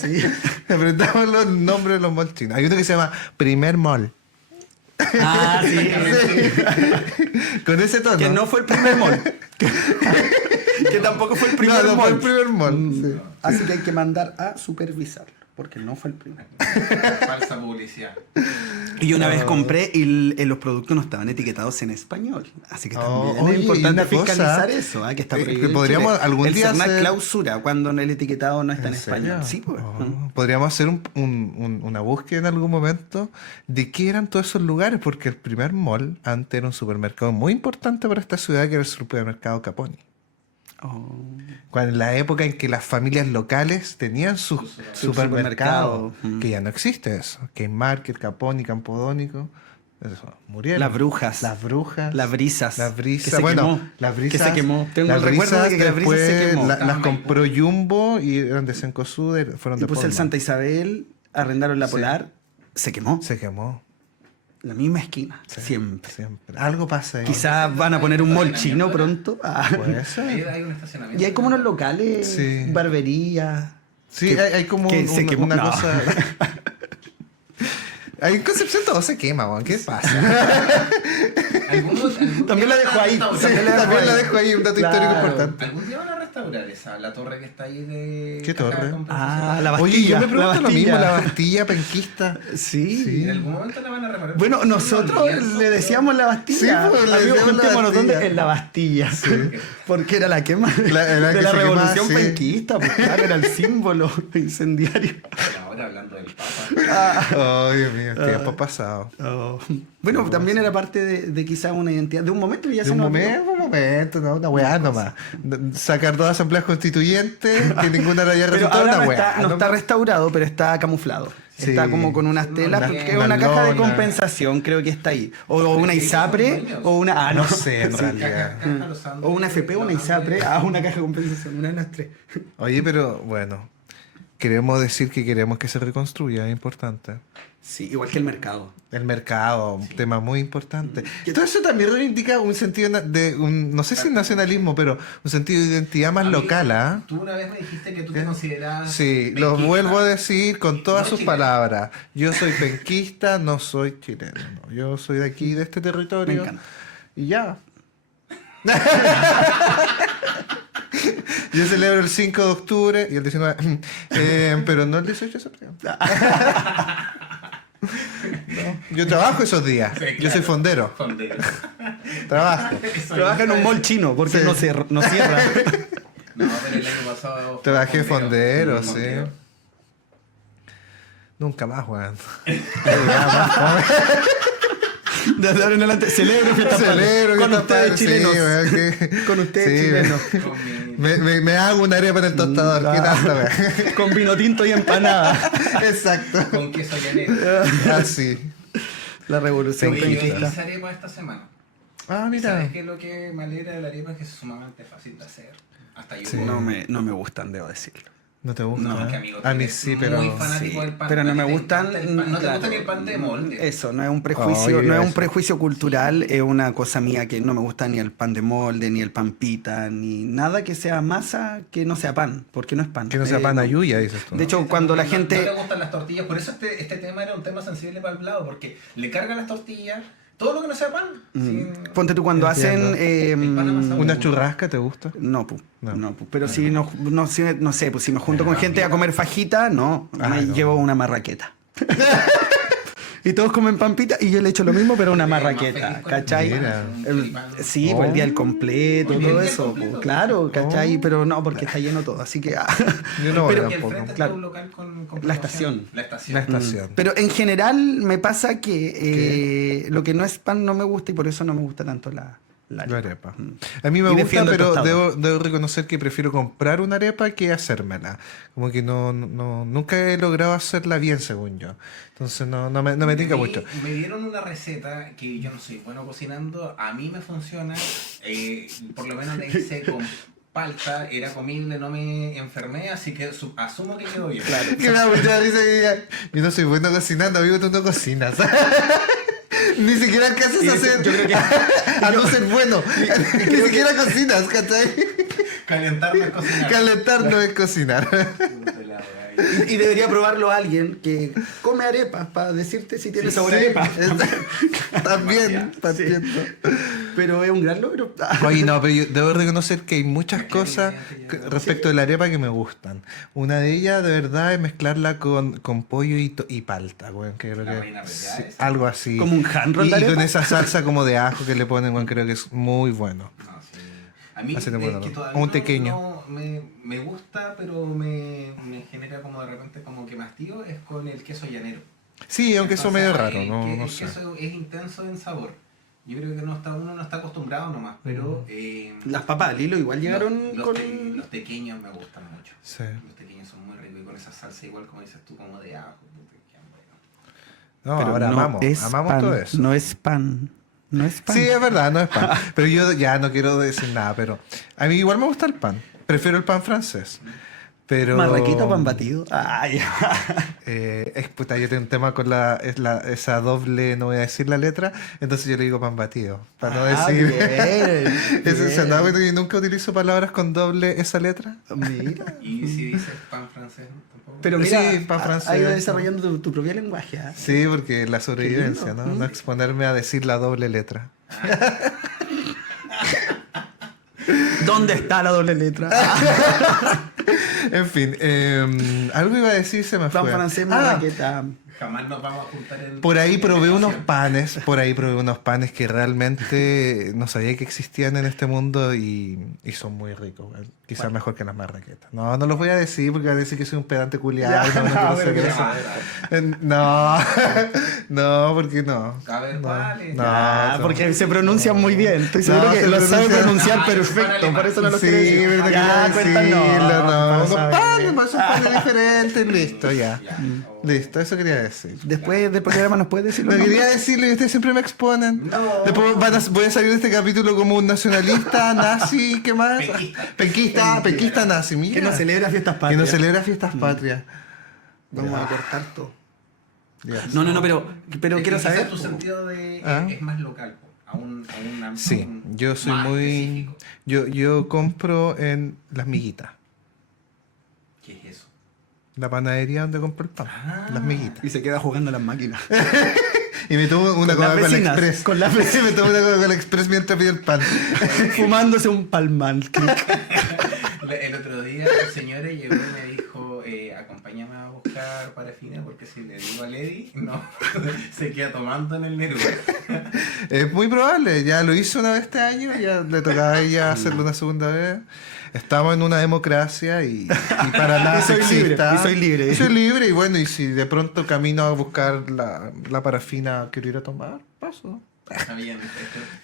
sí. Aprendamos los nombres de los malls chinos. Hay uno que se llama Primer Mall. Ah, sí. Con ese tono. Que no fue el primer mall. Que tampoco fue el primer no fue mall. el primer mall. Sí. Así que hay que mandar a supervisarlo, porque no fue el primer. Falsa publicidad. Y yo una vez compré y los productos no estaban etiquetados en español. Así que también oye, es y importante una cosa, fiscalizar eso, que está prohibido en podríamos Chile. algún el día CERNAC hacer- clausura cuando el etiquetado no está en serio? español. Sí, pues. Podríamos hacer una búsqueda en algún momento de qué eran todos esos lugares, porque el primer mall antes era un supermercado muy importante para esta ciudad, que era el supermercado Caponi. Oh. En la época en que las familias locales tenían sus supermercados, supermercado. que ya no existe eso. Game Market, Caponi, Campodónico, eso, murieron. Las brujas. Las brujas. Las brisas. Las brisas. Que se Bueno, quemó. las brisas. Que se quemó. Tengo las el recuerdo de que las brisas se después quemó. las compró Jumbo y eran de Cencosud, fueron Y de puse el Pullman. Santa Isabel, arrendaron la Sí. Polar, se quemó. Se quemó. La misma esquina, Sí, siempre. Siempre. Algo pasa ahí. Quizás van a poner un mall chino pronto. Ah. Puede Ahí ser. hay un estacionamiento. Y hay como unos locales, Sí. barberías. Sí, hay como que se quemó. una No. cosa... Ahí en Concepción todo se quema, weón. ¿Qué pasa? También la dejo ahí. Sí, también la dejo ahí, un dato Claro. histórico importante. ¿Algún día van a restaurar la torre que está ahí de... ¿Qué caja de torre? compensación? Ah, la Oye, Bastilla. yo me pregunto la lo Bastilla. mismo, la Bastilla penquista. Sí. Sí. En algún momento la van a reparar. Bueno, nosotros le decíamos la Bastilla. Sí, pues, le Amigos, decíamos la juntémonos, Bastilla. ¿dónde? En la Bastilla. Porque era la quema La de que la se revolución quemaba, sí. penquista. Pues, claro, era el símbolo incendiario. Y ahora hablando del Papa. Oh, Dios mío, tiempo pasado. Oh. Bueno, también era parte de quizás una identidad, de un momento y ya De se un nos olvidó. momento, no, una weá nomás. Sacar dos asambleas constituyentes, que ninguna le haya Pero resultado ahora una no weá. está, no está restaurado, pero está camuflado. Sí. Está como con unas telas, Una- porque es una una caja de lona. compensación, creo que está ahí. O una ISAPRE, o una... Ah, No sé, en Sí. realidad. O una FP, una ISAPRE, una caja de compensación, una de las tres. Oye, pero bueno, queremos decir que queremos que se reconstruya, es importante. Sí, igual que el mercado. El mercado, un tema muy importante. Y todo eso también reivindica un sentido no sé si nacionalismo, pero un sentido de identidad más Amigo, local, ¿ah? Tú una vez me dijiste que tú te considerabas... Sí, lo penquista. vuelvo a decir con todas No sus chileno. palabras. Yo soy penquista, no soy chileno. No. Yo soy de aquí, de este Me territorio. encanta. Y ya. Yo celebro el 5 de octubre y el 19. Pero no el 18 de septiembre. No, yo trabajo esos días. Sí, Yo soy claro. fondero. Fondero. Trabajo. Trabaja en un mall chino, porque Sí. no cierra. No, pero el año pasado... fue Trabajé fondero, sí. fondero. Nunca más, weón. Desde ahora en adelante, celebro fiesta Celebro con que ustedes chilenos. chilenos. Con ustedes chilenos. Con mi- Me hago una arepa en el tostador. ¿Qué tal, weón? Con vino tinto y empanada. Exacto. Con queso llanero. Así. La revolución Oye, yo penquista. hice arepa esta semana. Ah, mira. ¿Sabes qué? Lo que me alegra de la arepa es que es sumamente fácil de hacer. Hasta yo Sí. puedo- No me gustan, debo decirlo. No te gusta. No, es ¿eh? que amigo, A tú mí eres sí, pero. muy fanático Sí, del pan. pero no me Te gustan. encanta el pan. No te claro, gusta ni el pan de molde. Eso, no es un prejuicio, Oye, no es un eso. prejuicio cultural, es una cosa mía que no me gusta ni el pan de molde, ni el pan pita, ni nada que sea masa que no sea pan, porque no es pan. Que no sea Eh, pan ayuya, dices tú. De hecho, cuando la No gente... te gustan las tortillas, por eso este tema era un tema sensible para el lado, porque le cargan las tortillas, Todo lo que no sea pan. Ponte tú cuando Entiendo. hacen... El pan amasado. ¿Una churrasca te gusta? No, pues. No. No, pu. Pero si no sé, pues si me junto con gente a comer fajita, no. Ah, me no. llevo una marraqueta. Y todos comen pampita y yo le echo lo mismo, pero una Más marraqueta, feliz con ¿cachai? Mira. un El- choripán. sí, Oh. pues el día del completo, Muy bien, todo el día eso, completo. pues, claro, ¿cachai? Oh. Pero no, porque está lleno todo, así que... Yo no voy Pero- Porque al tampoco. frente Claro. está un local con La estación. La estación. La estación. Pero en general me pasa que lo que no es pan no me gusta y por eso no me gusta tanto la La arepa. arepa. Mm. A mí me Y gusta, defiendo el pero tostado. debo reconocer que prefiero comprar una arepa que hacérmela. Como que nunca he logrado hacerla bien, según yo. Entonces no me tinca mucho. Me dieron una receta que yo no soy bueno cocinando, a mí me funciona, por lo menos la hice con palta, era comible, no me enfermé, así que asumo que quedó bien. Claro. Que me da mucha risa que yo no soy bueno cocinando, amigo, tú no cocinas. Ni siquiera alcanzas a hacer. Yo creo que A no ser bueno. Ni siquiera cocinas, ¿cachai? Calentar no es cocinar. Calentar no es cocinar. y debería probarlo alguien que come arepas para decirte si tiene sabor a arepa. También, partiendo. Pero es un gran logro. Oye, no, pero yo debo reconocer que hay muchas cosas respecto de la arepa que me gustan. Una de ellas, de verdad, es mezclarla con pollo y palta, güey, que creo La que reina pepeada sí, esa. algo así. Como un hand roll Y de con arepa. esa salsa como de ajo que le ponen, güey, creo que es muy bueno. No, sí. A mí Así te es puedo que dar. todavía Un tequeño. me gusta, pero me genera como de repente como que mastío, es con el queso llanero. Sí, aunque eso es medio Entonces, raro, no, no el sé. queso es intenso en sabor. Yo creo que uno no está acostumbrado nomás, pero... Las papas al hilo igual llegaron los con... los tequeños me gustan mucho. Sí. Los tequeños son muy ricos y con esa salsa igual como dices tú, como de ajo. puta, quedan buenos. No, Pero ahora no amamos es amamos pan, todo eso. No es pan. No es pan. Sí, es verdad, no es pan. Pero yo ya no quiero decir nada, pero a mí igual me gusta el pan. Prefiero el pan francés. Pero... Marraquito, pan batido. Ay. Puta, yo tengo un tema con esa doble, no voy a decir la letra, entonces yo le digo pan batido. Para no decir. Bien, Eso se da, bien. bueno, yo nunca utilizo palabras con doble esa letra. Mira. Y si dices pan francés, tampoco. Pero mira, Sí, pan francés. ha ido desarrollando tu propio lenguaje. ¿Ah? Sí, porque la sobrevivencia, lindo. ¿no? No exponerme a decir la doble letra. ¿Dónde está la doble letra? En fin, algo iba a decir, se me Pan fue. francés, Ah, marraqueta. Jamás nos vamos a juntar en... por ahí probé en unos negociación. panes que realmente no sabía que existían en este mundo y son muy ricos, güey. Quizás mejor que las marraquetas. No los voy a decir porque van a decir que soy un pedante culiado. Ya, No, no, quiero pero hacer que eso. No, no, porque no. A ver, No, ¿cuáles? no. Ah, porque se pronuncian muy bien. Estoy seguro No, que se lo sabe pronuncia- pronunciar Ah, perfecto. es Por eso no lo Sí, quiero decir. verdad que Ya, no cuéntanos. decirlo, no. para Unos saber. panes, pues, son panes diferentes, listo, ya. Ya. Listo, eso quería decir. Después del programa nos puedes decir No los quería nombres? decirlo y ustedes siempre me exponen. No. Después voy a salir de este capítulo como un nacionalista, nazi, ¿qué más? Penquista nazi, mira. Que no celebra fiestas Que patrias. no celebra fiestas patrias. Vamos a cortar todo. Ya. No, pero Es quiero que saber. quizás tu sentido de Ah. es más local, po, Sí, yo soy más muy... específico. Yo compro en Las Miguitas, ¿Qué es eso? la panadería donde compro el pan. Ah. Las Miguitas. Y se queda jugando a las máquinas. Y me tomo una Con las Coca-Cola vecinas, Express. con las Sí, me tomo una Coca-Cola Express mientras pido el pan. Fumándose un palmán. El otro día el señor llegó y me dijo, acompáñame a buscar parafina porque si le digo a Lady, no, se queda tomando en el Neruda. Es muy probable, ya lo hizo una vez este año, ya le tocaba a ella hacerlo una segunda vez. Estamos en una democracia y para nada Y soy libre, sexista. y soy libre. Y soy libre y bueno, y si de pronto camino a buscar la parafina, quiero ir a tomar, paso. Está bien.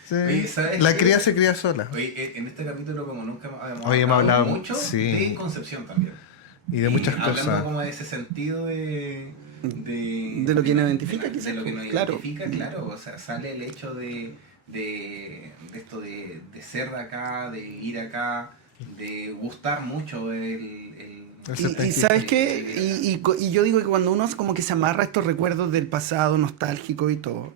Sí. Oye, ¿sabes La qué? cría se cría sola. Oye, en este capítulo como nunca Hoy hemos hablado mucho sí. de Concepción también. Y de muchas Hablando cosas. como de ese sentido de lo que nos identifica, de quizás, lo que nos claro. identifica, claro. O sea, sale el hecho de esto de ser de acá, de ir acá, de gustar mucho el Y sabes qué, y yo digo que cuando uno como que se amarra a estos recuerdos del pasado nostálgico y todo,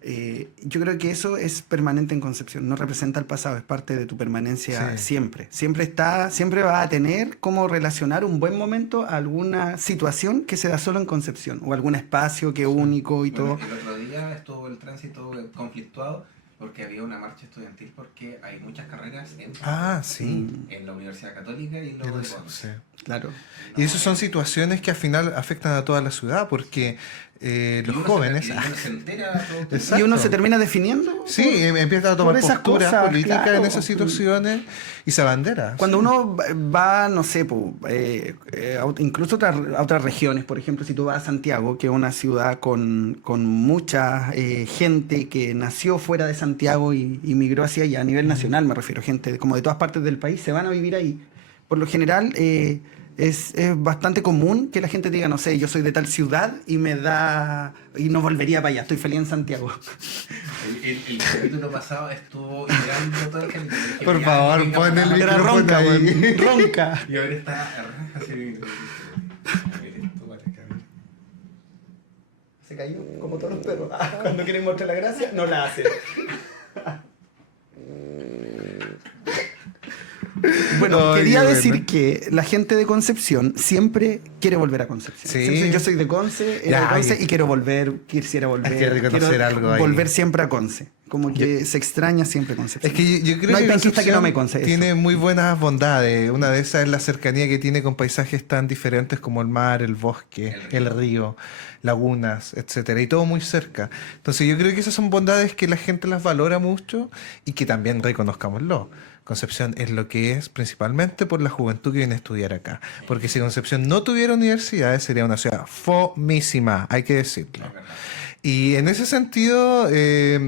yo creo que eso es permanente en Concepción, no representa el pasado, es parte de tu permanencia Sí. siempre. Siempre va a tener cómo relacionar un buen momento a alguna situación que se da solo en Concepción, o algún espacio que es único y todo. Bueno, el otro día día estuvo el tránsito conflictuado porque había una marcha estudiantil porque hay muchas carreras Sí. en la Universidad Católica y luego de Conce. Sí. Claro. Y esas son situaciones que al final afectan a toda la ciudad porque los jóvenes... Y uno se entera todo. Exacto. Y uno se termina definiendo. Sí, empieza a tomar por esas posturas cosas, políticas claro. en esas situaciones y se abandera. Cuando uno va, no sé, incluso a otras regiones, por ejemplo, si tú vas a Santiago, que es una ciudad con mucha gente que nació fuera de Santiago y migró hacia allá, a nivel nacional me refiero, gente como de todas partes del país, se van a vivir ahí. Por lo general es bastante común que la gente diga, no sé, yo soy de tal ciudad y no volvería para allá, estoy feliz en Santiago. El capítulo pasado estuvo ideando todo el capítulo. Por favor, pon el Era micrófono ronca, ahí. ronca. Y ahora está así. Se cayó, como todos los perros. Cuando quieren mostrar la gracia, no la hacen. Bueno, Ay, quería qué decir bueno. que la gente de Concepción siempre quiere volver a Concepción. Sí. Siempre, yo soy de Conce, era de Ya, Conce ay. y quiero volver, quisiera volver. Hay que reconocer quiero algo ahí. volver siempre a Conce. Como que se extraña siempre Concepción. Es que yo creo no hay que penquista que no me Concepción conce eso. tiene muy buenas bondades. Una de esas es la cercanía que tiene con paisajes tan diferentes como el mar, el bosque, el río, lagunas, etcétera, y todo muy cerca. Entonces yo creo que esas son bondades que la gente las valora mucho y que también reconozcámoslo. Concepción es lo que es principalmente por la juventud que viene a estudiar acá. Porque si Concepción no tuviera universidades sería una ciudad fomísima, hay que decirlo. Y en ese sentido,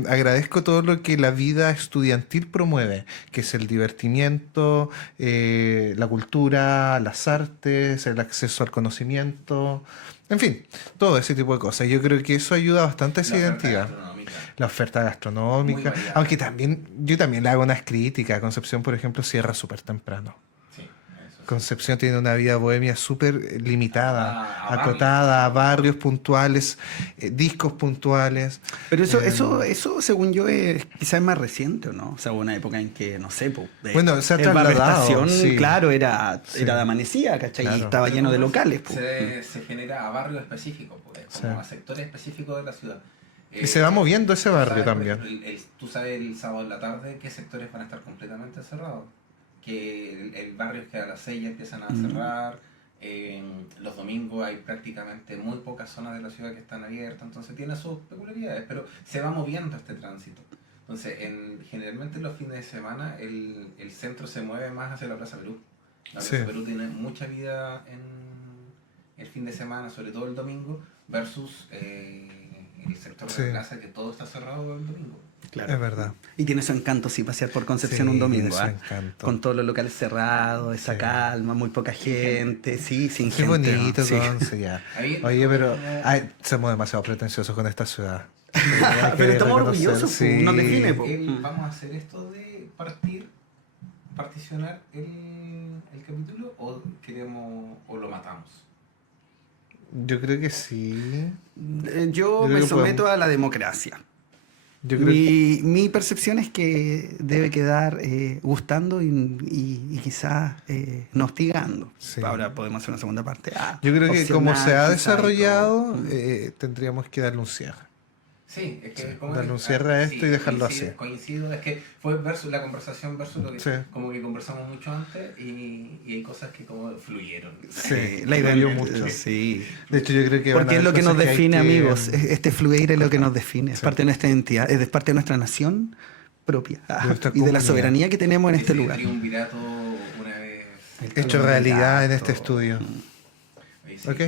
agradezco todo lo que la vida estudiantil promueve, que es el divertimiento, la cultura, las artes, el acceso al conocimiento, en fin, todo ese tipo de cosas. Yo creo que eso ayuda bastante a esa identidad. La oferta gastronómica, Muy variada. aunque yo también le hago unas críticas. Concepción, por ejemplo, cierra súper temprano. Sí, eso sí. Concepción tiene una vida bohemia súper limitada, A acotada a barrios puntuales, discos puntuales. Pero eso según yo, quizás es más reciente, ¿o no? O sea, hubo una época en que, no sé, Bueno, se ha el barrio trasladado, Estación, sí. claro, era Sí. de amanecida, ¿cachai? Claro. Y estaba lleno de locales. Se genera a barrios específicos, como Sí. a sectores específicos de la ciudad. Y se va moviendo ese barrio también. Tú sabes el sábado en la tarde qué sectores van a estar completamente cerrados. Que el barrio es que a las 6 ya empiezan a cerrar. Los domingos hay prácticamente muy pocas zonas de la ciudad que están abiertas. Entonces tiene sus peculiaridades, pero se va moviendo este tránsito. Entonces, generalmente los fines de semana el centro se mueve más hacia la Plaza Perú. La Sí. Plaza Perú tiene mucha vida en el fin de semana, sobre todo el domingo, versus el sector de Sí. la plaza, que todo está cerrado el domingo. Claro. Es verdad. Y tiene su encanto, sí, pasear por Concepción Sí, un domingo. tiene su ¿ah? encanto. Con todos los locales cerrados, esa Sí. calma, muy poca gente, sí, sin Qué gente. ¿no? bonito, Sí. Conce, ya. Ahí- Oye, pero somos demasiado pretenciosos con esta ciudad. Hay que Pero estamos reconocer, orgullosos, sí. nos define, po. Vamos a hacer esto de particionar el capítulo o lo matamos. Yo creo que sí. Yo Yo creo me que someto a la democracia. Yo creo que... Mi percepción es que debe quedar gustando y quizás no hostigando. Sí. Ahora podemos hacer una segunda parte. Yo creo que como se ha opcional, quizás, y desarrollado, todo. tendríamos que darle un cierre. Sí, es que Sí, como darle que- un cierre a esto y dejarlo así. Coincido, es que fue la conversación versus lo que Sí. como que conversamos mucho antes y hay cosas que como fluyeron. Sí, La idea fluyó mucho. Sí. De hecho, yo creo que van a Porque es haber lo que nos cosas hay define, que- amigos. Este fluir es lo que nos define. Es Sí. parte de nuestra identidad, es parte de nuestra nación propia nuestra y de la comunidad. soberanía que tenemos en este Ese lugar. triunvirato una vez. Hecho realidad en este estudio. Oye, sí, Ok.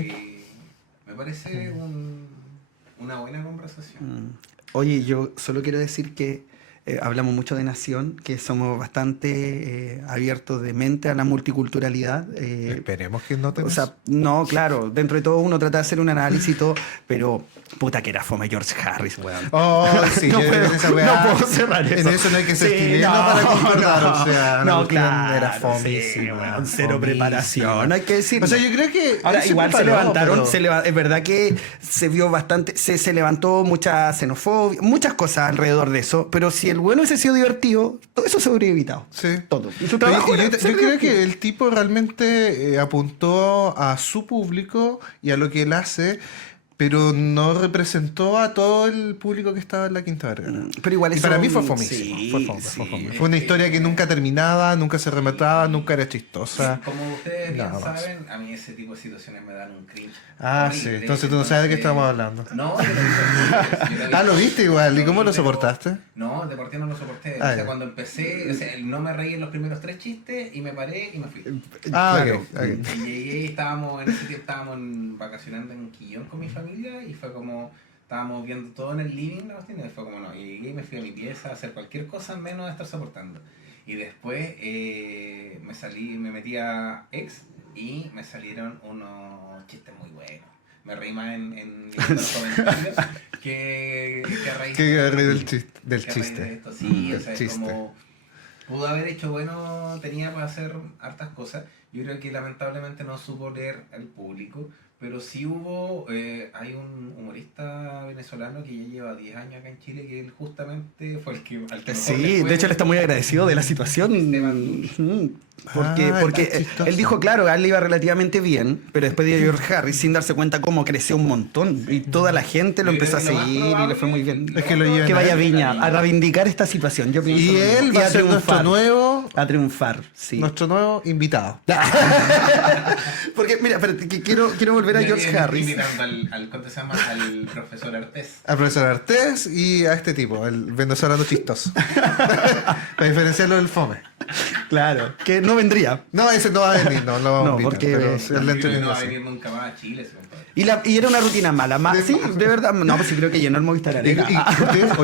me parece una buena conversación. Oye, yo solo quiero decir que hablamos mucho de nación, que somos bastante abiertos de mente a la multiculturalidad. Esperemos que no te... O sea, no, claro, dentro de todo uno trata de hacer un análisis y todo, pero puta que era fome George Harris, weón. Oh, sí, No yo puedo- en esa weá- no puedo cerrar eso. En eso no hay que ser Sí, chileno no, para concordar, no, o sea, la no, cuestión claro, era sí, fomísima, weón, cero fomísima. preparación, hay que decirlo. O sea, yo creo que... Ahora, él se igual se preparó, levantaron, pero- es verdad que se vio bastante, se levantó mucha xenofobia, muchas cosas alrededor de eso, pero si el bueno hubiese sido divertido, todo eso se habría evitado. Sí. Todo. Y su Pero trabajo yo, era yo ser creo divertido. que el tipo realmente apuntó a su público y a lo que él hace pero no representó a todo el público que estaba en la Quinta Vergara. Pero igual Y eso... para mí fue fomísimo. Sí, Fue fome, sí. fue fome. Fue una historia que nunca terminaba, nunca se remataba, nunca era chistosa. Como ustedes bien Nada más. saben, a mí ese tipo de situaciones me dan un cringe. Ah, sí. horrible. Entonces tú no sabes de qué estamos hablando. No, yo lo vi. Ah, ¿lo viste igual? ¿Y cómo lo vi, pero- soportaste? No, de por sí no lo soporté. Ah, o sea, ya. cuando empecé, o sea, no me reí en los primeros 3 chistes y me paré y me fui. Ah, Claro. ok, ok. Y llegué y en ese tiempo estábamos vacacionando en Quillón con mi familia y fue como, estábamos viendo todo en el living, la cuestión, y fue como no, y llegué y me fui a mi pieza a hacer cualquier cosa menos de estar soportando. Y después me metí a X y me salieron unos chistes muy buenos. Me reí más en leyendo los comentarios que a raíz Que agarré del chiste. que a raíz de esto. Sí, Del o sea, es chiste. como pudo haber hecho bueno, tenía para hacer hartas cosas. Yo creo que lamentablemente no supo leer al público, pero sí hubo, hay un humorista venezolano que ya lleva 10 años acá en Chile, que él justamente fue el que al que mejor le Sí, fue. de hecho él está muy agradecido de la situación. Porque, Ah, porque está chistoso. él dijo, claro, a él le iba relativamente bien, pero después de George Harris, sin darse cuenta cómo creció un montón. Y toda la gente lo Yo creo empezó a que lo más seguir y le probable fue muy bien. Es que lo llevan Que vaya a a él. Viña a reivindicar esta situación. Yo pienso Y lo mismo. él va a ser nuestro triunfar. nuevo, A triunfar, sí. nuestro invitado. Porque, mira, espérate, que quiero volver a Yo George Harris. invitando ¿cómo se llama? Al profesor Artés. Al profesor Artés y a este tipo, el venezolano chistoso. Para diferenciarlo del fome. Claro, que no vendría. No, ese no va a venir, no lo vamos No, a invitar, porque- pero sí, él le Yo creo que no va a entretiene venir nunca más a Chile, ese compadre. Y era una rutina mala. Sí, de verdad. No, pues sí creo que llenó el Movistar Y- Arena.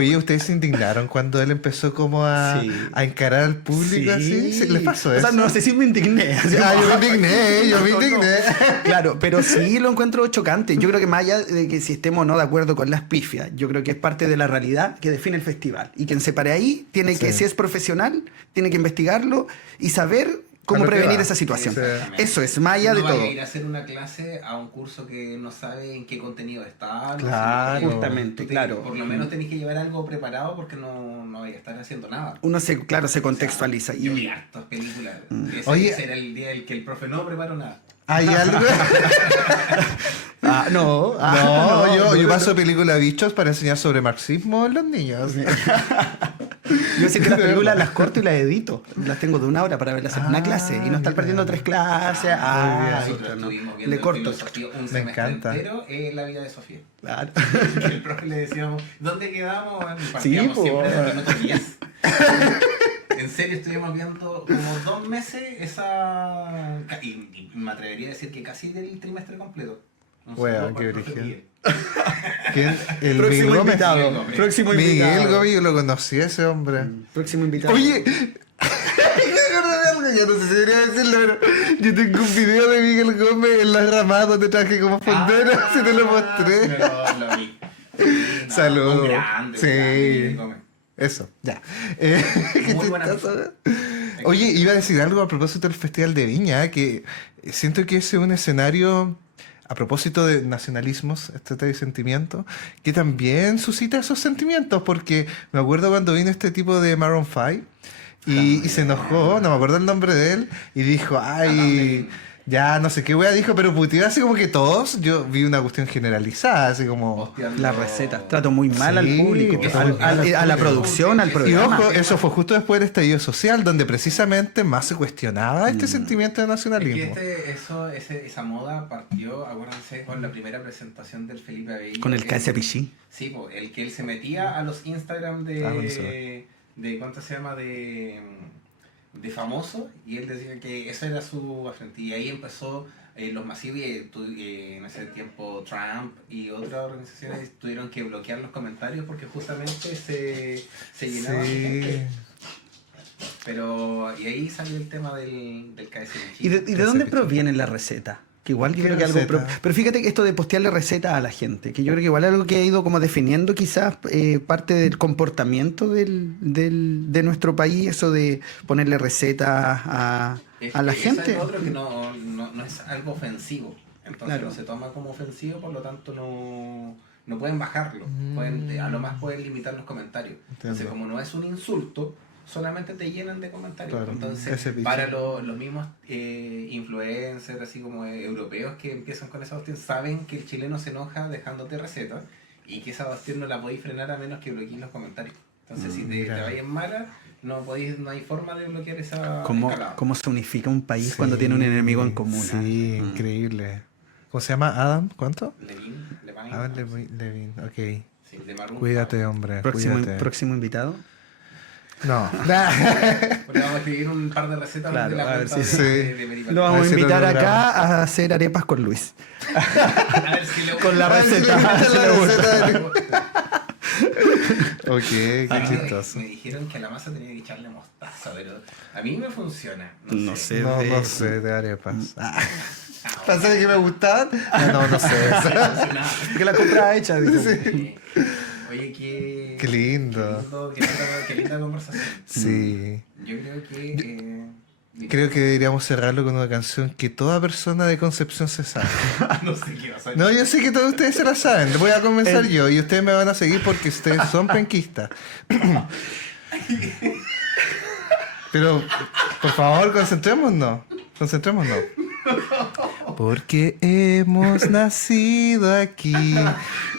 y ustedes se indignaron cuando él empezó como Sí. a encarar al público así. ¿Sí? ¿Les pasó eso? O sea, no sé si me indigné. así Ah, como- yo me indigné, yo me No, no. indigné. Claro, pero sí lo encuentro chocante. Yo creo que más allá de que si estemos o no de acuerdo con las pifias, yo creo que es parte de la realidad que define el festival. Y quien se pare ahí tiene que, Sí. si es profesional, tiene que investigarlo y saber cómo A lo que prevenir va. esa situación. Sí. Eso es, más allá de No vaya todo. a ir a hacer una clase a un curso que no sabe en qué contenido está. no Claro. sé, Justamente, tú claro. Por lo menos tenés que llevar algo preparado porque no vaya a estar haciendo nada. Uno claro, se contextualiza. Yo vi Y, hartas películas. Oye. Ese era el día en que el profe no preparó nada. ¿Hay algo? no, No, yo no. paso película bichos para enseñar sobre marxismo a los niños. Yo sé que las películas las corto y las edito. Las tengo de 1 hora para verlas en una clase y no estar mira. perdiendo 3 clases. bien. Nosotros Listo, no. estuvimos viendo Le corto. filosofía un Me semestre encanta. entero en la vida de Sofía. Claro. Y el profe le decíamos, ¿dónde quedamos? Y partíamos Sí, po. siempre en el minuto 10. En serio, estuvimos viendo como 2 meses esa... Y me atrevería a decir que casi del trimestre completo. Un Wea, saludo para qué el profe brígido. Miguel. ¿Quién? El Próximo Miguel Gómez. invitado. Miguel Gómez. Próximo Miguel invitado. Gómez, yo lo conocí a ese hombre. Próximo invitado. Oye, me acordé de algo, ya no sé si debería decirlo, pero yo tengo un video de Miguel Gómez en las ramadas donde traje como fondero, si te lo mostré. Pero lo vi. Sí, no, Saludos. un grande, Sí. un grande, Miguel Gómez. Eso, ya. Qué Muy buena chistoso. persona. Oye, iba a decir algo a propósito del Festival de Viña, que siento que ese es un escenario, a propósito de nacionalismos, y sentimientos, que también suscita esos sentimientos, porque me acuerdo cuando vino este tipo de Maroon 5 y se enojó, no me acuerdo el nombre de él, y dijo, ay, ya no sé qué wea dijo, pero puteó así como que todos, yo vi una cuestión generalizada, así como... Hostiando- La receta. Trato muy mal al Sí, público, trato al- muy mal al a la público. producción, al Y Y programa. ojo, eso fue justo después del estallido social, donde precisamente más se cuestionaba este sentimiento de Es que nacionalismo. esa moda partió, acuérdense, con la primera presentación del Felipe Abello. Con el que- KSPG. Sí, po, el que él se metía a los Instagram bueno, sí. de ¿cuánto se llama? De famoso, y él decía que eso era su afrenta. Y ahí empezó los masivos, y en ese tiempo Trump y otras organizaciones tuvieron que bloquear los comentarios porque justamente se llenaba de gente. Sí. Pero, y ahí salió el tema del KSPG. ¿Y de dónde proviene la receta? Que igual yo ¿Qué creo que algo... receta? Pero fíjate que esto de postearle recetas a la gente, que yo creo que igual es algo que ha ido como definiendo quizás parte del comportamiento de nuestro país, eso de ponerle recetas a la Eso gente. es otro que no es algo ofensivo. Entonces Claro. no se toma como ofensivo, por lo tanto no pueden bajarlo. A lo más pueden limitar los comentarios. Entonces, como no es un insulto, solamente te llenan de comentarios. Claro, Entonces, ese bicho. para los mismos influencers, así como europeos que empiezan con esa cuestión, saben que el chileno se enoja dejándote recetas y que esa cuestión no la podéis frenar a menos que bloquees los comentarios. Entonces, si te Mira. vayas mala, no hay forma de bloquear esa ¿Cómo, escalada. cómo se unifica un país Sí, cuando tiene un enemigo en común? Sí, increíble. ¿Cómo se llama? ¿Adam? ¿Cuánto? Levin, Adam Levine, ok. sí, de Maroon Cuídate, hombre, cuídate. Próximo invitado. No. Porque vamos a escribir un par de recetas Claro, de la a ver cuenta si- de sí. Peripatía. Lo A vamos a ver si lo invitar logramos. acá a hacer arepas con Luis. A ver si le Con la A ver si le receta. invitan si la le gusta. receta. Ok, qué chistoso. Me dijeron que a la masa tenía que echarle mostaza, pero a mí me funciona. No sé. No, de- no sé, de arepas. Pensé que me gustaban. No sé. Porque la compra hecha. digo. Sí. Oye, Qué lindo. qué linda conversación. Sí. Yo creo que... Creo que deberíamos cerrarlo con una canción que toda persona de Concepción se sabe. no sé qué vas a No, yo sé que todos ustedes se la saben. Voy a comenzar yo y ustedes me van a seguir porque ustedes son penquistas. Pero, por favor, concentrémonos. Concentrémonos. Porque hemos nacido aquí,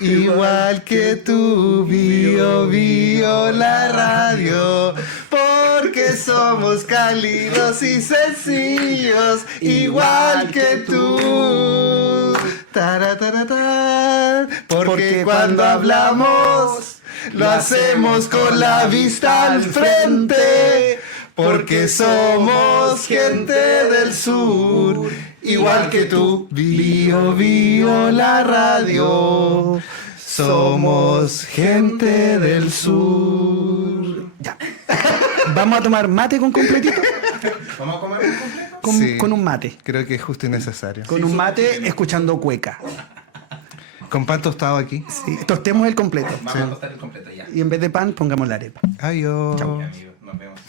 igual que tú, Bio Bio la radio. Porque somos cálidos y sencillos, igual que tú. Tarataratán. Porque cuando hablamos, lo hacemos con la vista al frente. Porque somos gente del sur, igual que tú, Bio Bio la radio. Somos gente del sur. Ya. ¿Vamos a tomar mate con completito? ¿Vamos a comer un completo? Sí. Con un mate. Creo que es justo y necesario. Con un mate escuchando cueca. Con pan tostado aquí. Sí, tostemos el completo. Vamos a tostar el completo ya. Y en vez de pan, pongamos la arepa. Adiós. Ya, amigos, nos vemos.